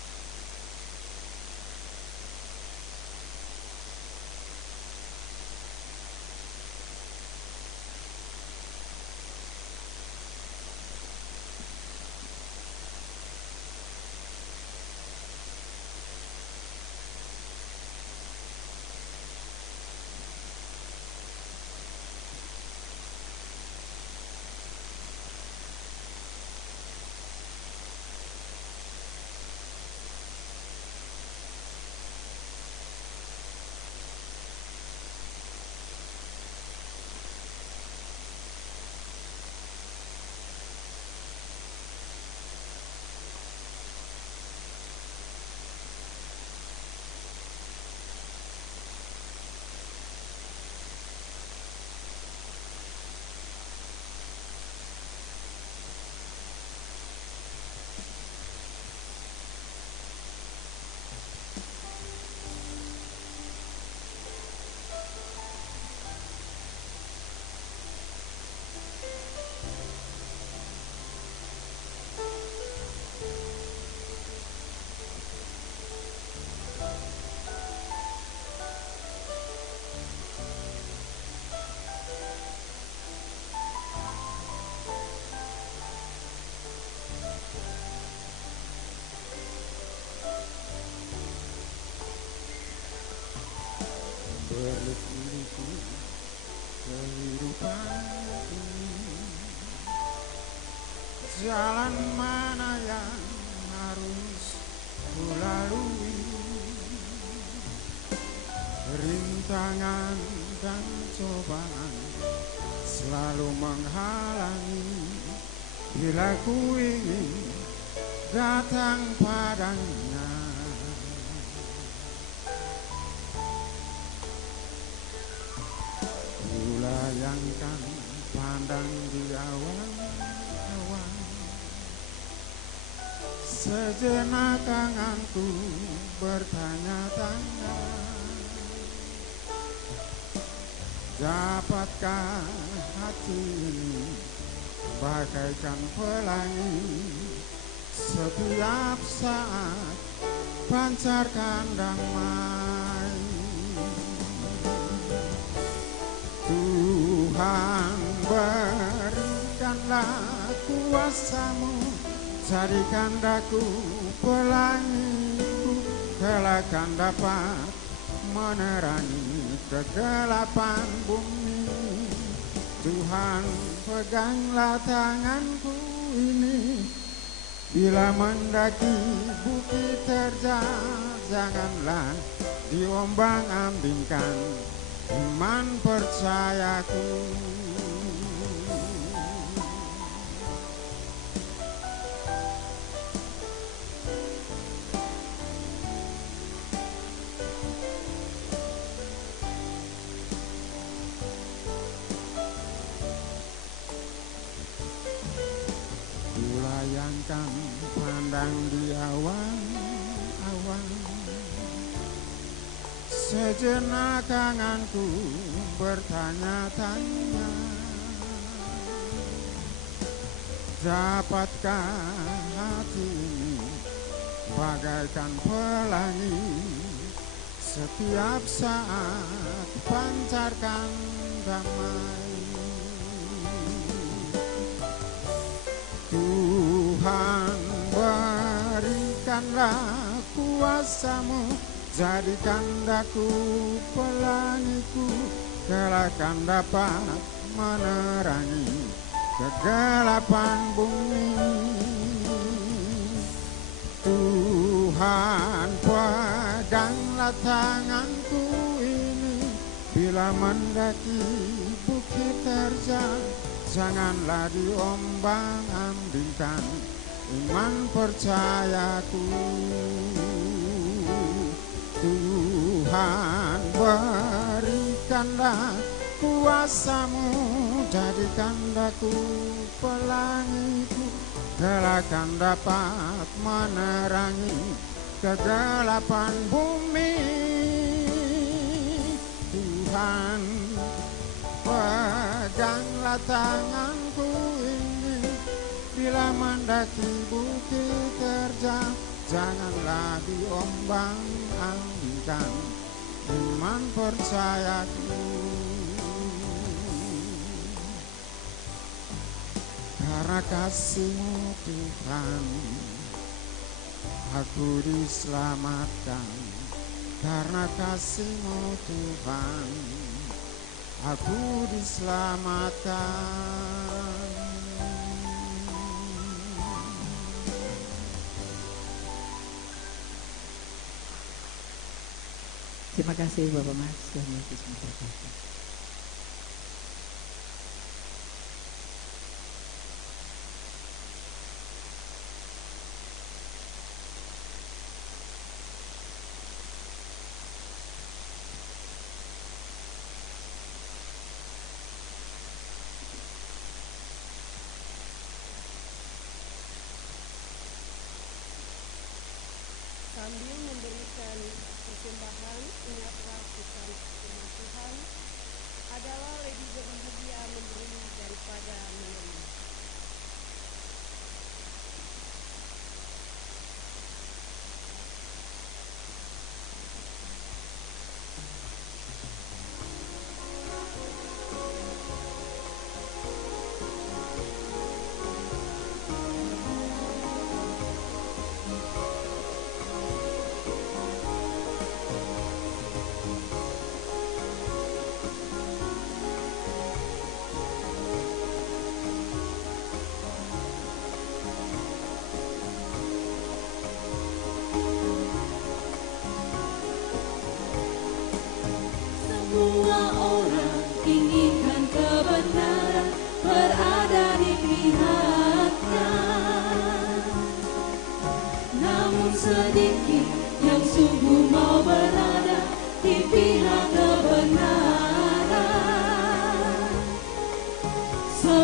kehidupan ini. Jalan mana yang harus kulalui? Rintangan dan cobaan selalu menghalangi bila ku ingin datang padanya. Ku layangkan pandang di awan-awan, sejenak tanganku bertanya-tanya, dapatkah hati ini bagaikan pelangi setiap saat pancarkan damai. Tuhan, berikanlah kuasa-Mu, jadikan daku pelangiku, kelakkan dapat menerangi kegelapan bumi. Tuhan, peganglah tanganku ini, bila mendaki bukit terjal, janganlah diombang-ambingkan iman percayaku. Kulayangkan pandang di awan-awan, sejenak tanganku bertanya-tanya, dapatkah hati ini bagaikan pelangi setiap saat pancarkan damai. Tuhan, berikanlah kuasa-Mu, jadikan daku pelangiku, kelakkan dapat menerangi kegelapan bumi. Tuhan, peganglah tanganku ini, bila mendaki bukit terjal, janganlah diombang-ambingkan iman percayaku. Tuhan, berikanlah kuasa-Mu, jadikan daku pelangiku, kelakkan dapat menerangi kegelapan bumi. Tuhan, peganglah tanganku ini, bila mendaki bukit terjal, janganlah diombang-ambingkan iman percayaku. Karena kasih-Mu Tuhan, aku diselamatkan. Karena kasih-Mu Tuhan, aku diselamatkan. Terima kasih Bapak Mas, Tuhan Yesus memberkati. Sambil memberikan persembahan, ingatlah bukan firman Tuhan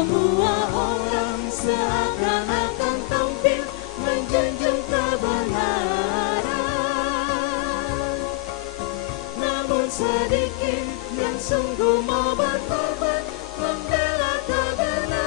Semua orang seakan-akan tampil menjunjung kebenaran, namun sedikit yang sungguh mau berkorban membela kebenaran.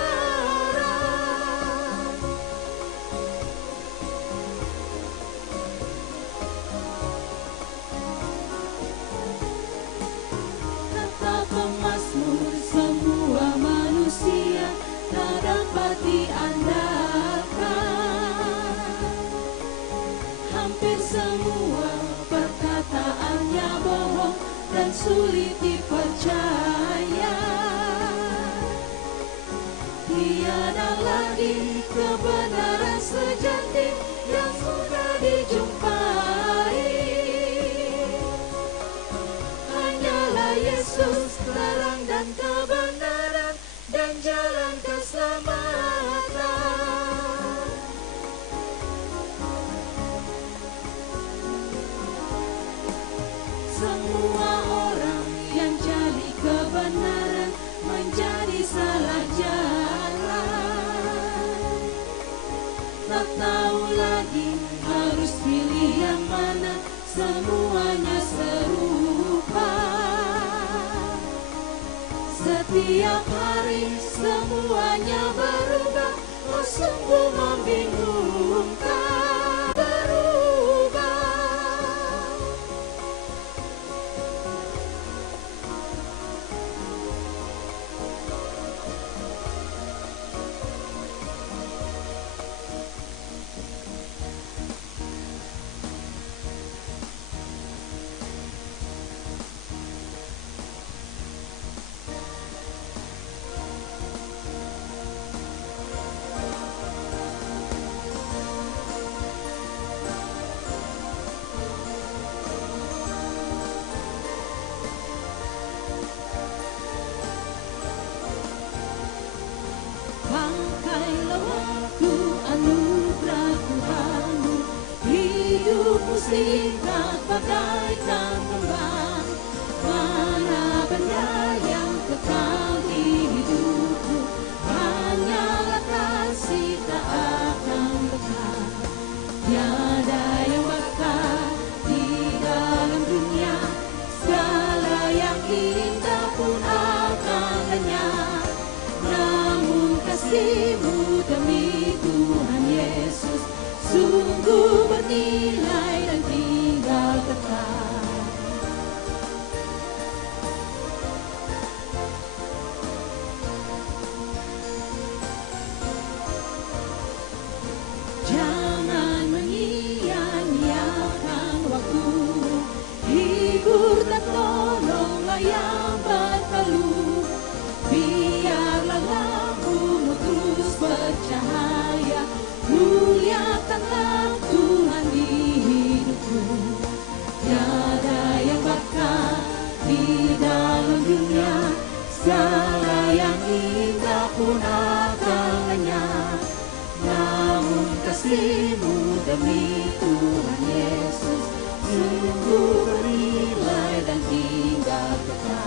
Kata pemazmur, semua manusia tak dapat diandalkan. Hampir semua perkataannya bohong dan sulit dipercaya. Tiada lagi kebenaran sejati yang mudah dijumpai. Hanyalah Yesus, terang dan kebenaran dan jalan keselamatan. Semua orang yang cari kebenaran menjadi salah jalan. Tak tahu lagi harus pilih yang mana, semuanya serupa. Setiap hari semuanya berubah, oh sungguh membingungkan. Berubah. Pakailah waktu anugerah Tuhanmu, hidupmu singkat bagaikan kembang. Mana benda yang kekal di hidupmu, hanyalah kasih tak akan lekang. Tiada yang bakal di dalam dunia, segala yang indah pun akan lenyap. Namun kasih-Mu demi Tuhan Yesus sungguh bernilai dan tinggal kekal. Jangan menyia-nyiakan waktu, hibur dan tolonglah yang berkeluh. Biarlah lampumu terus bercahaya, muliakanlah Tuhan di hidupku. Tiada yang bakal di dalam dunia, segala yang indah pun akan lenyap. Namun kasih-Mu demi Tuhan Yesus sungguh bernilai dan tinggal kekal.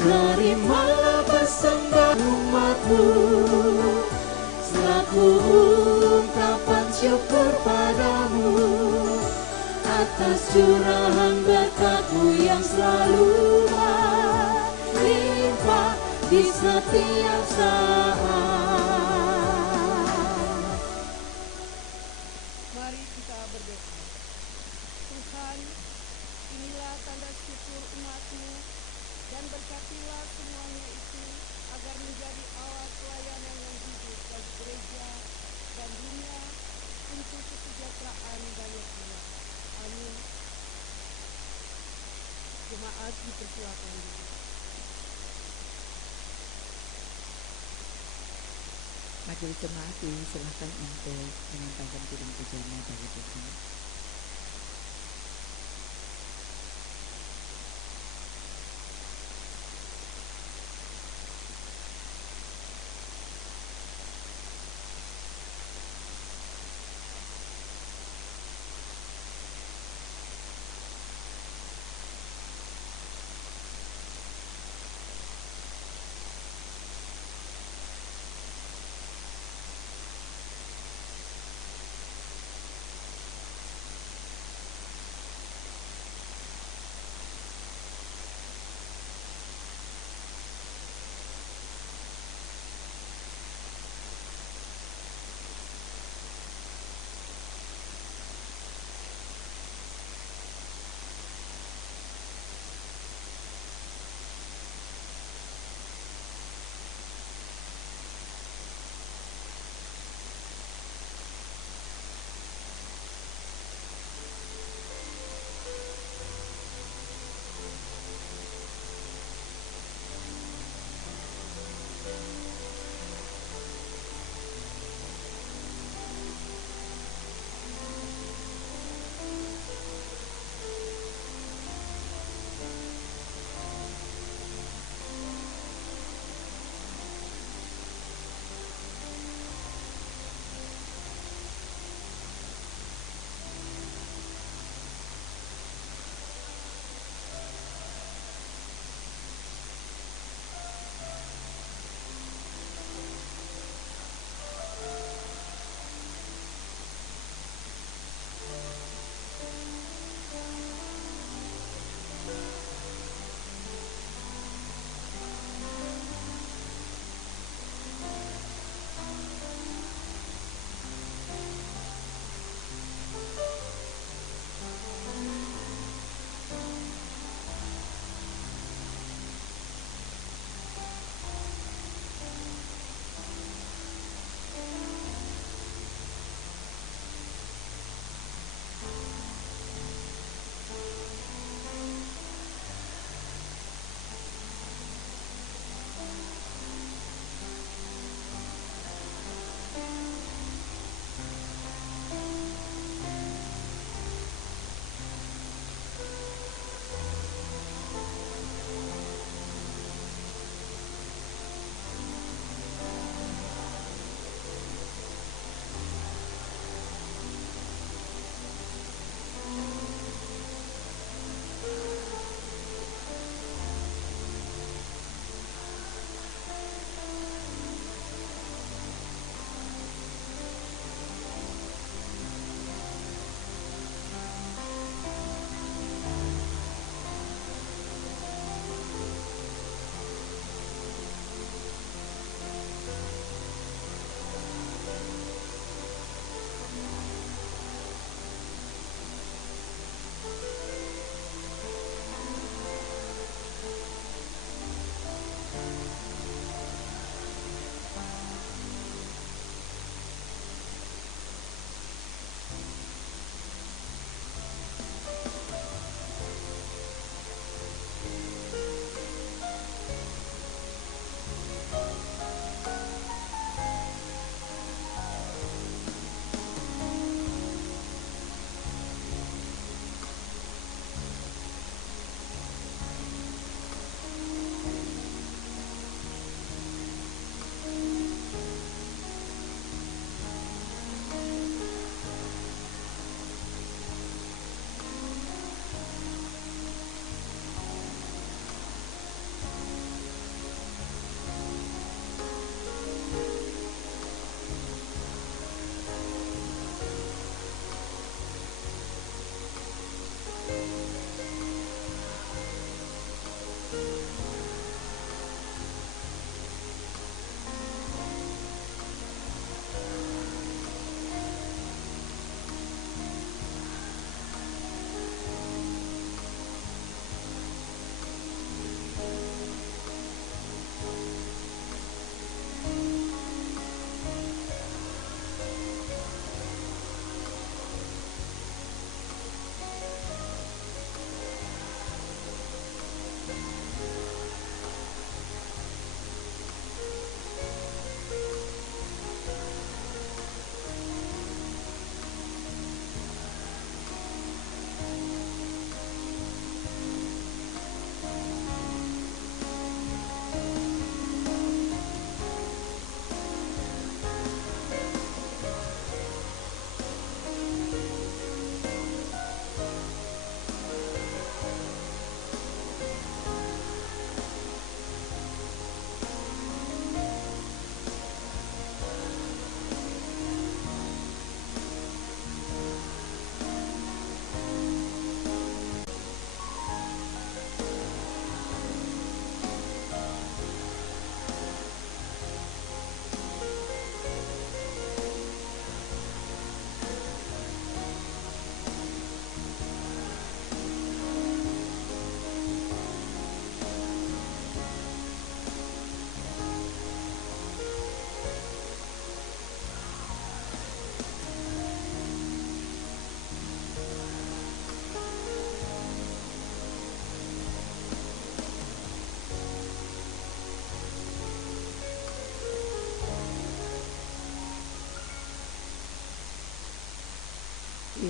Terimalah persembahan umat-Mu selaku ungkapan syukur padamu atas curahan berkat-Mu yang selalu melimpah di setiap saat. Mari kita berdoa. Tuhan, inilah tanda syukur umat-Mu, dan berkatilah semuanya itu agar menjadi alat pelayanan yang hidup bagi gereja dan dunia untuk kesejahteraan banyak umat. Amin. Jemaat dipersilakan dulu. Majelis jemaat silakan untuk menyampaikan piring pujana bagi Tuhan.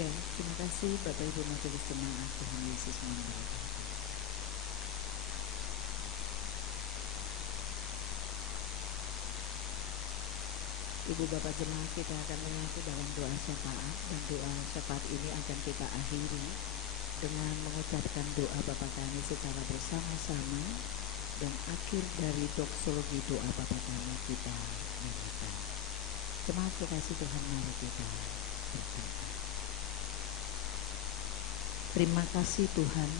Ya, terima kasih Bapak Ibu Majelis Jemaat, Tuhan Yesus memberkati. Ibu Bapak Jemaat, kita akan menyatu dalam doa syafaat, dan doa syafaat ini akan kita akhiri dengan mengucapkan doa Bapa kami secara bersama-sama, dan akhir dari doksologi doa Bapa kami kita nyanyikan. Jemaat kekasih Tuhan, mari kita berdoa. Terima kasih Tuhan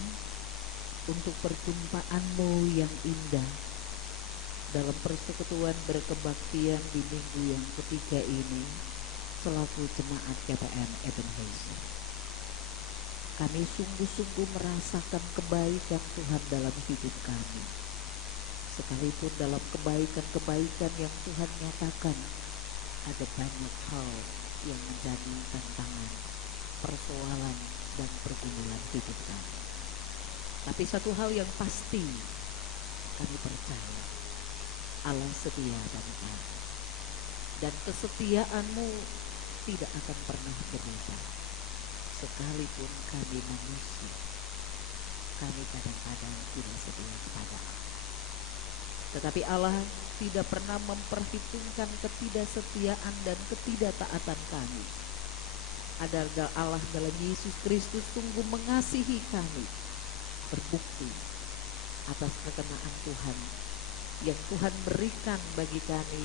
untuk perjumpaan-Mu yang indah dalam persekutuan berkebaktian di minggu yang ketiga ini selaku jemaat KPM Ebenezer. Kami sungguh-sungguh merasakan kebaikan Tuhan dalam hidup kami. Sekalipun dalam kebaikan-kebaikan yang Tuhan nyatakan, ada banyak hal yang menjadi tantangan, persoalan, dan pergumulan hidup kami. Tapi satu hal yang pasti, kami percaya Allah setia dan baik, dan kesetiaan-Mu tidak akan pernah berubah. Sekalipun kami manusia, kami kadang-kadang tidak setia kepada Allah. Tetapi Allah tidak pernah memperhitungkan ketidaksetiaan dan ketidaktaatan kami. Adalah Allah dalam Yesus Kristus sungguh mengasihi kami, terbukti atas kekenaan Tuhan yang Tuhan berikan bagi kami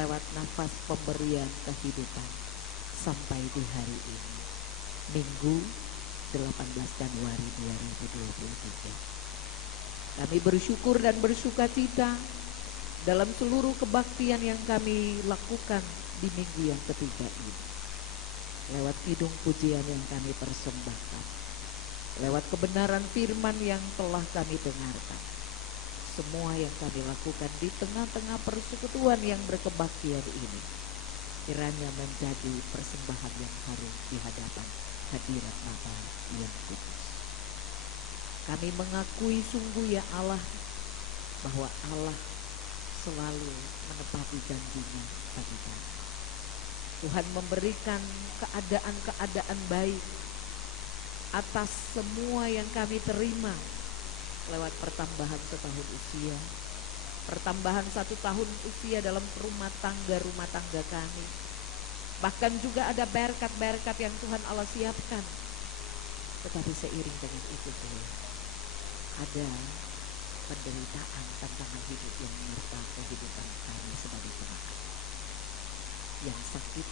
lewat nafas pemberian kehidupan sampai di hari ini, Minggu 18 Januari 2023. Kami bersyukur dan bersukacita dalam seluruh kebaktian yang kami lakukan di minggu yang ketiga ini. Lewat kidung pujian yang kami persembahkan, lewat kebenaran firman yang telah kami dengarkan, semua yang kami lakukan di tengah-tengah persekutuan yang berkebaktian ini, kiranya menjadi persembahan yang harum di hadapan hadirat Bapa yang kudus. Kami mengakui sungguh ya Allah, bahwa Allah selalu menepati janjinya bagi kami. Tuhan memberikan keadaan-keadaan baik atas semua yang kami terima lewat pertambahan setahun usia, pertambahan 1 tahun usia dalam rumah tangga kami. Bahkan juga ada berkat-berkat yang Tuhan Allah siapkan. Tetapi seiring dengan itu Tuhan, ada penderitaan, tantangan hidup yang menyertai kehidupan kami sebagai jemaat. Yang sakit,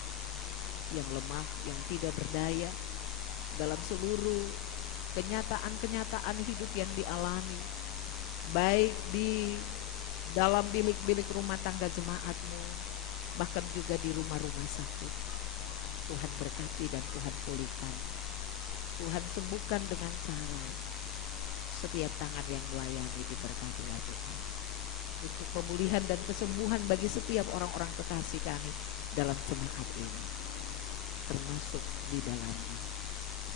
yang lemah, yang tidak berdaya dalam seluruh kenyataan-kenyataan hidup yang dialami, baik di dalam bilik-bilik rumah tangga jemaat-Mu, bahkan juga di rumah-rumah sakit. Tuhan berkati dan Tuhan pulihkan, Tuhan sembuhkan dengan cara setiap tangan yang melayani diberkatilah Tuhan, untuk pemulihan dan kesembuhan bagi setiap orang-orang kekasih kami dalam jemaat ini, termasuk di dalamnya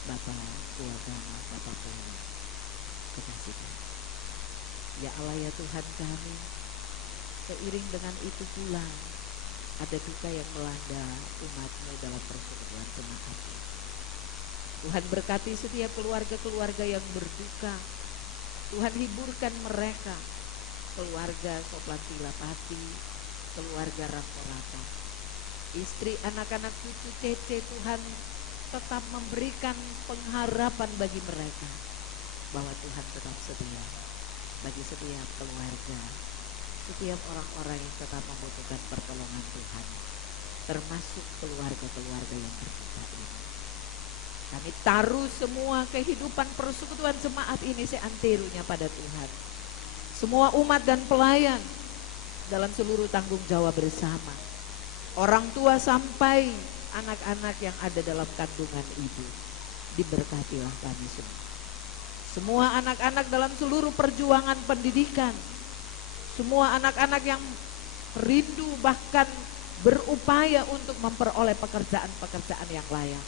Bapak Kuagama, Bapak Poli, kekasih kami. Ya Allah ya Tuhan kami, seiring dengan itu pula ada duka yang melanda umat-Mu dalam persekutuan jemaat ini. Tuhan berkati setiap keluarga-keluarga yang berduka. Tuhan hiburkan mereka, keluarga Soplatila Pati, keluarga Rangkorata, istri, anak-anak, cucu, cece. Tuhan tetap memberikan pengharapan bagi mereka bahwa Tuhan tetap setia bagi setiap keluarga, setiap orang-orang yang tetap membutuhkan pertolongan Tuhan, termasuk keluarga-keluarga yang berduka ini. Kami taruh semua kehidupan persekutuan jemaat ini seanterunya pada Tuhan. Semua umat dan pelayan dalam seluruh tanggung jawab bersama. Orang tua sampai anak-anak yang ada dalam kandungan ibu, diberkatilah kami semua. Semua anak-anak dalam seluruh perjuangan pendidikan, semua anak-anak yang rindu bahkan berupaya untuk memperoleh pekerjaan-pekerjaan yang layak,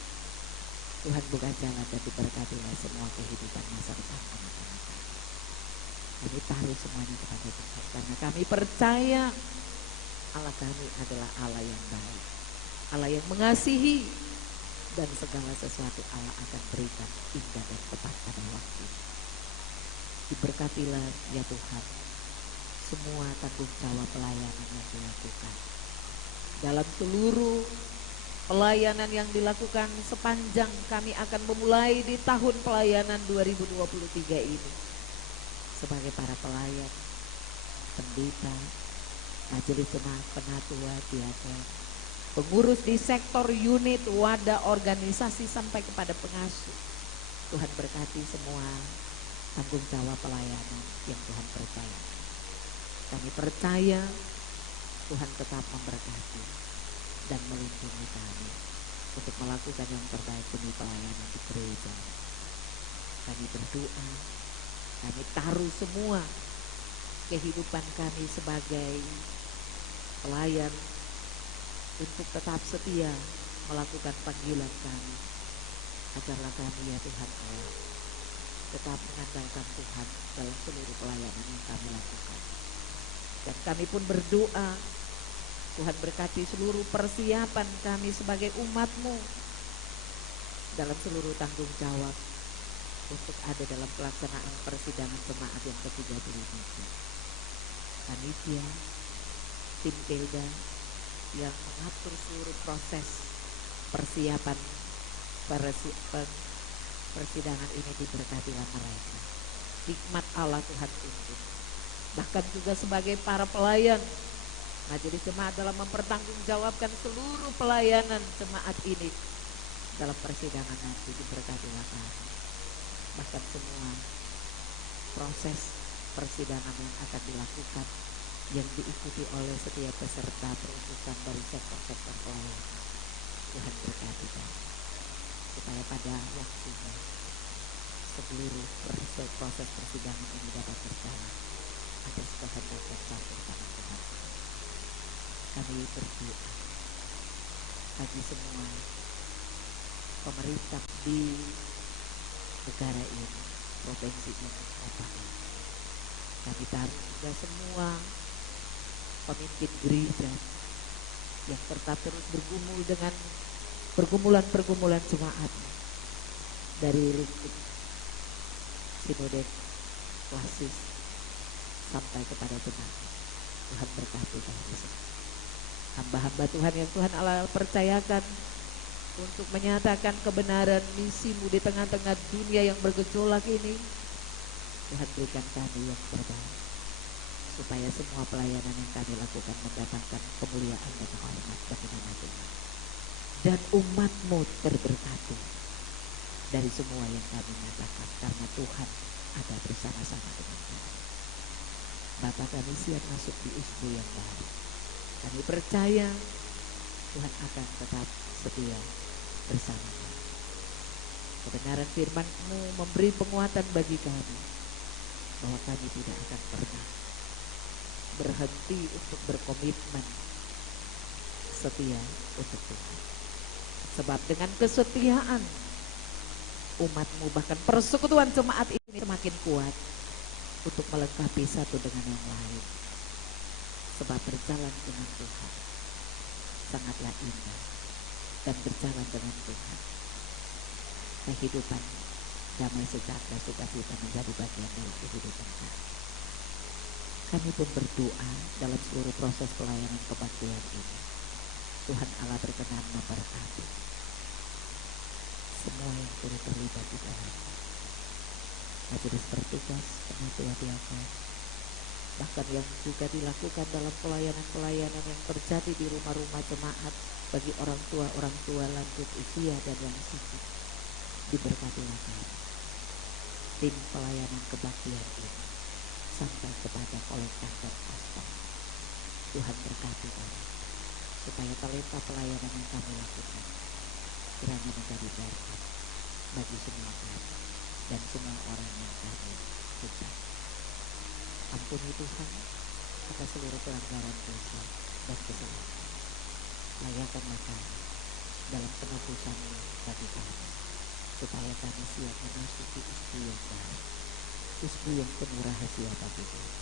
Tuhan buka jalan dan diberkatilah semua kehidupan masa depan anak-anak. Kami taruh semuanya kepada Tuhan, karena kami percaya Allah kami adalah Allah yang baik, Allah yang mengasihi, dan segala sesuatu Allah akan berikan indah dan tepat pada waktu. Diberkatilah ya Tuhan semua tanggung jawab pelayanan yang dilakukan. Dalam seluruh pelayanan yang dilakukan sepanjang kami akan memulai di tahun pelayanan 2023 ini. Sebagai para pelayan, pendeta, majelis jemaat, penatua, diakon, pengurus di sektor unit, wadah, organisasi sampai kepada pengasuh. Tuhan berkati semua tanggung jawab pelayanan yang Tuhan percayakan. Kami percaya Tuhan tetap memberkati dan melindungi kami untuk melakukan yang terbaik demi pelayanan di gereja. Kami berdoa, kami taruh semua kehidupan kami sebagai pelayan untuk tetap setia melakukan panggilan kami. Ajarlah kami ya Tuhan Allah tetap mengandalkan Tuhan dalam seluruh pelayanan yang kami lakukan. Dan kami pun berdoa Tuhan berkati seluruh persiapan kami sebagai umat-Mu dalam seluruh tanggung jawab untuk ada dalam pelaksanaan persidangan jemaat yang ke-33. Panitia, tim Pelda yang mengatur seluruh proses persiapan persidangan ini, diberkatilah mereka. Hikmat Allah Tuhan tuntun. Bahkan juga sebagai para pelayan majelis jemaat dalam mempertanggungjawabkan seluruh pelayanan jemaat ini dalam persidangan nanti, diberkatilah kami. Bahkan semua proses persidangan yang akan dilakukan yang diikuti oleh setiap peserta perutusan dari sektor-sektor pelayanan, Tuhan berkati kami supaya pada waktunya seluruh proses persidangan ini dapat berjalan atas kehendak dan campur tangan Tuhan. Kami berdoa bagi semua pemerintah di negara ini, provinsi ini, kota ini. Kami taruh juga semua pemimpin gereja yang tetap terus bergumul dengan pergumulan-pergumulan jemaat dari lingkup sinode klasis sampai kepada jemaat. Tuhan berkati kami semua. Hamba-hamba Tuhan yang Tuhan Allah percayakan untuk menyatakan kebenaran misimu di tengah-tengah dunia yang bergejolak ini, Tuhan berikan kami yang terbaik supaya semua pelayanan yang kami lakukan mendatangkan kemuliaan dan hormat bagi nama Tuhan, dan umat-Mu terberkati dari semua yang kami nyatakan, karena Tuhan ada bersama-sama dengan kami. Bapa, kami siap masuk di usbu yang baru. Kami percaya Tuhan akan tetap setia bersama kami. Kebenaran firman-Mu memberi penguatan bagi kami bahwa kami tidak akan pernah berhenti untuk berkomitmen setia untuk Tuhan. Sebab dengan kesetiaan umat-Mu, bahkan persekutuan jemaat ini semakin kuat untuk melengkapi satu dengan yang lain. Sebab berjalan dengan Tuhan sangatlah indah, dan berjalan dengan Tuhan kehidupan damai, sejahtera, sukacita menjadi bagian dari kehidupan kami. Kami pun berdoa dalam seluruh proses pelayanan kebaktian ini, Tuhan Allah berkenan memberkati semua yang turut terlibat di dalamnya. Majelis bertugas, penatua diakon, bahkan yang juga dilakukan dalam pelayanan-pelayanan yang terjadi di rumah-rumah jemaat bagi orang tua lanjut usia dan yang sakit, diberkatilah kami. Tim pelayanan kebaktian ini sampai kepada kolektor dan pastor, Tuhan berkati kami supaya talenta pelayanan yang kami lakukan kiranya menjadi berkat bagi semua kami dan semua orang yang kami cintai. Ampuni Tuhan atas seluruh pelanggaran dosa dan kesalahan. Layakanlah kami dalam penebusan-Mu bagi kami, supaya kami siap memasuki usbu yang baru, usbu yang penuh rahasia bagi kami.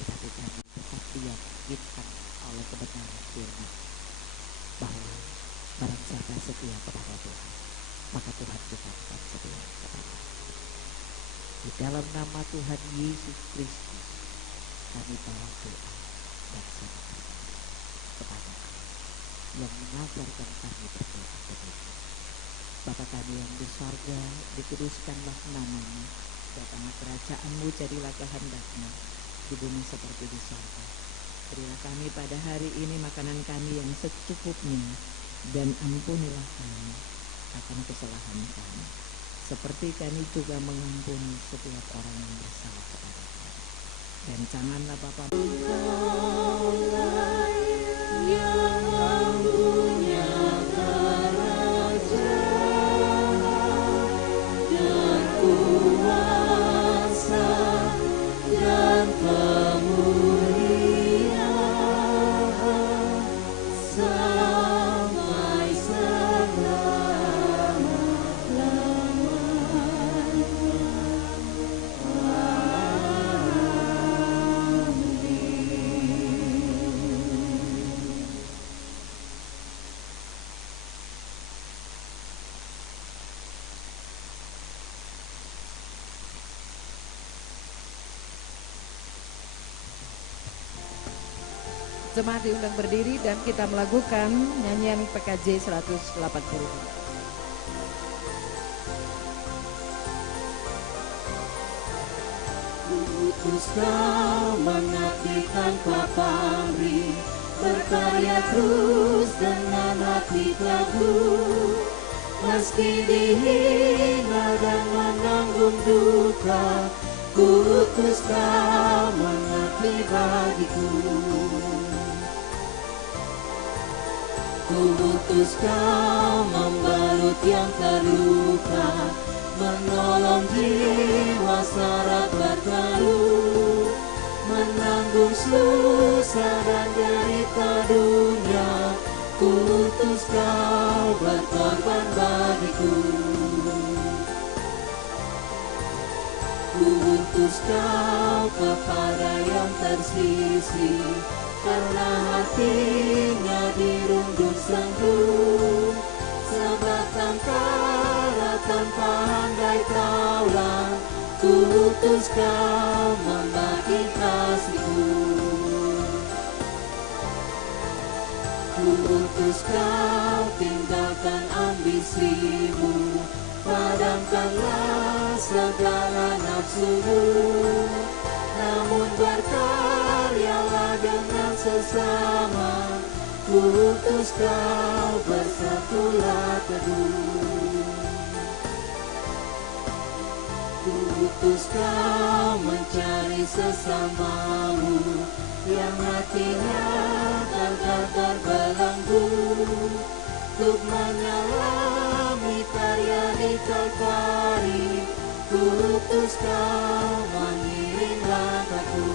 Tetapi kami tetap diyakinkan oleh kebenaran firman bahwa barang siapa setia kepada Tuhan, maka Tuhan kita akan sedia kepada. Di dalam nama Tuhan Yesus Kristus kami bawa doa dan sembah kepada Allah yang mengajarkan kami berdoa demikian. Bapa kami yang di sorga, dikuduskanlah nama-Mu, datanglah kerajaan-Mu, jadilah kehendak-Mu di bumi seperti di sorga. Berilah kami pada hari ini makanan kami yang secukupnya, dan ampunilah kami akan kesalahan kami, seperti kami juga mengampuni setiap orang yang bersalah kepada kami. Dan janganlah Bapa yang mempunyai kerajaan dan kuasa dan kemuliaan sampai Jemaat diundang berdiri dan kita melakukan nyanyian PKJ 180. Utus Kau mengabdikan Kapolri, berkarya terus dengan hati teguh, meski dihina dan menanggung duka. Utus Kau mengabdi bagiku. Utus Kau membalut yang terluka, menolong jiwa syarat berkeluh, menanggung susah dan derita dunia. Utus Kau berkorban bagiku. Utus Kau kepada yang tersisih, karena hatinya dirundung sengguh. Sebatang kara tanpa handai Kaulah, utus Kau membagi kasih-Ku. Utus Kau tinggalkan ambisi-Mu, padamkanlah segala nafsu-Mu, namun berkaryalah dengan sesama. Utus Kau bersatulah teduh. Utus Kau mencari sesamamu yang hatinya terbelenggu, untuk menyelami karya di Kalvari. Utus Kau mengiring langkahku.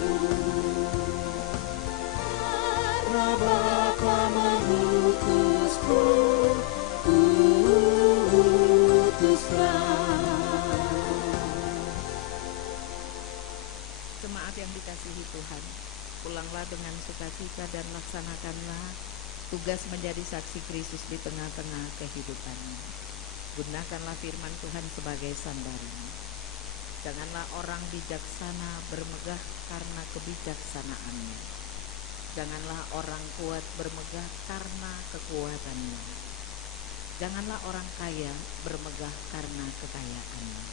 Karena Bapa mengutusku, utuslah. Jemaat yang dikasihi Tuhan, pulanglah dengan sukacita dan laksanakanlah tugas menjadi saksi Kristus di tengah-tengah kehidupanmu. Gunakanlah firman Tuhan sebagai sandaran. Janganlah orang bijaksana bermegah karena kebijaksanaannya. Janganlah orang kuat bermegah karena kekuatannya. Janganlah orang kaya bermegah karena kekayaannya.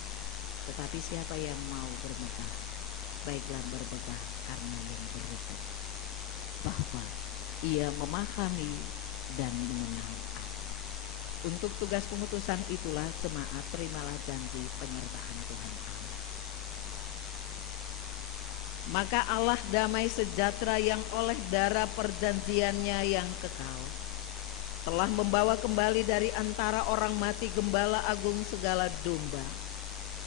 Tetapi siapa yang mau bermegah, baiklah bermegah karena yang berhukum, bahwa ia memahami dan mengenal Allah. Untuk tugas pengutusan itulah jemaat terimalah janji penyertaan Tuhan Allah. Maka Allah damai sejahtera yang oleh darah perjanjiannya yang kekal telah membawa kembali dari antara orang mati Gembala Agung segala domba,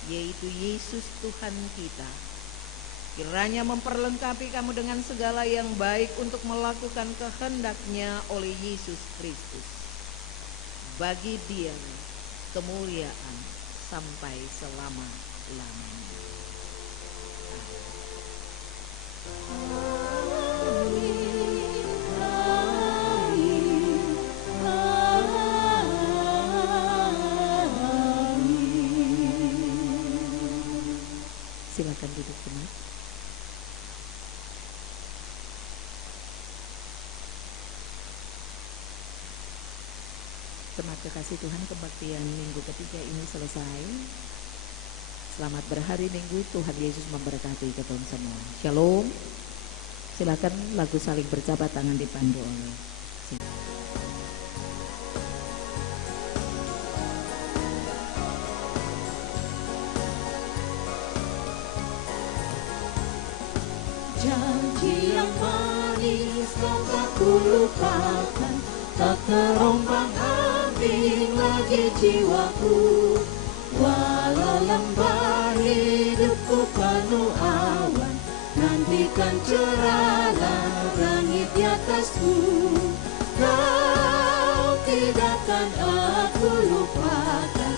yaitu Yesus Tuhan kita. Kiranya memperlengkapi kamu dengan segala yang baik untuk melakukan kehendak-Nya oleh Yesus Kristus. Bagi Dia kemuliaan sampai selama-lamanya. silakan duduk jemaat. Jemaat kekasih Tuhan, kebaktian minggu ketiga ini selesai. Selamat berhari Minggu, Tuhan Yesus memberkati kita semua. Shalom. Silakan lagu saling berjabat tangan dipandu oleh janji yang manis kau tak kulupakan, tak terombang-ambing lagi jiwaku. Walau lembah hidupku penuh awan, nantikan cerahlah langit di atasku. Kau tidak akan aku lupakan,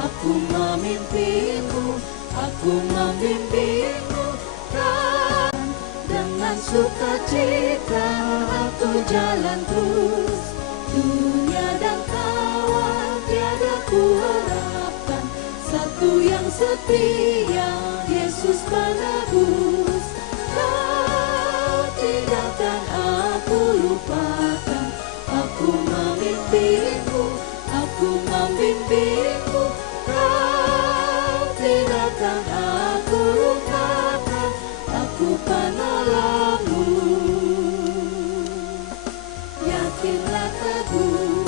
aku memimpimu, aku membimbingmu. Dengan sukacita aku jalan terus, dunia dan kawan tiada ku harapkan, satu yang setia, Yesus penebus. Kau tidak akan aku lupakan, aku memimpimu, aku membimbingmu. Kau tidak akan aku lupakan, aku penolongmu. Yakinlah teguh,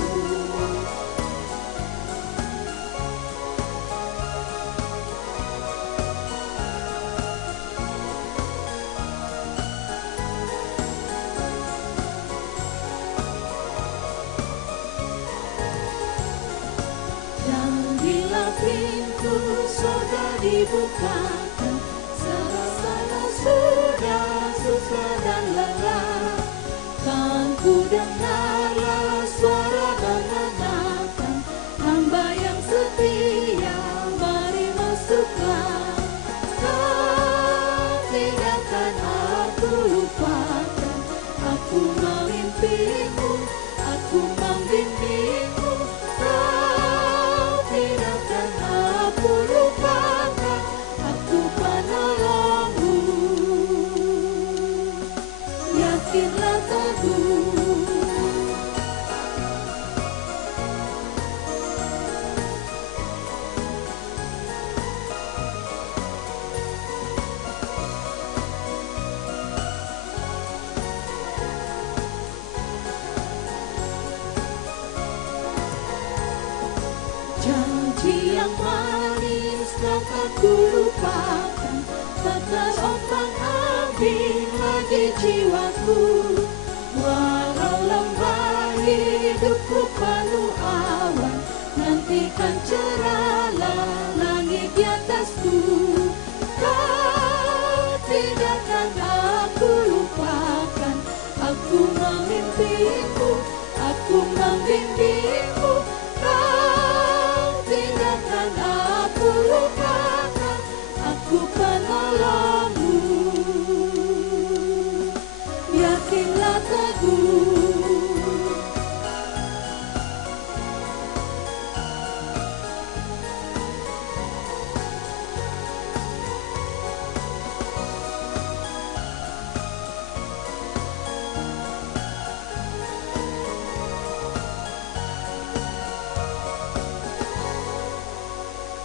dan bila pintu surga dibukakan, serasa sudah susah dan lelah, kan ku dengarlah suara menenangkan, hamba yang setia, mari masuklah. Kau tidak akan aku lupakan, aku memimpimu, aku membimbingmu. Kau tidak akan aku lupakan, aku penolongmu. Yakinlah teguh, janji yang manis takkan ku lupakan, tak terombang-ambing lagi jiwaku. Walau lembah hidupku penuh awan, nantikan cerahlah langit di atasku. Kau tidak akan aku lupakan, aku memimpimu, aku membimbingmu. Kau tidak akan aku lupakan, aku penolongmu. Yakinlah teguh,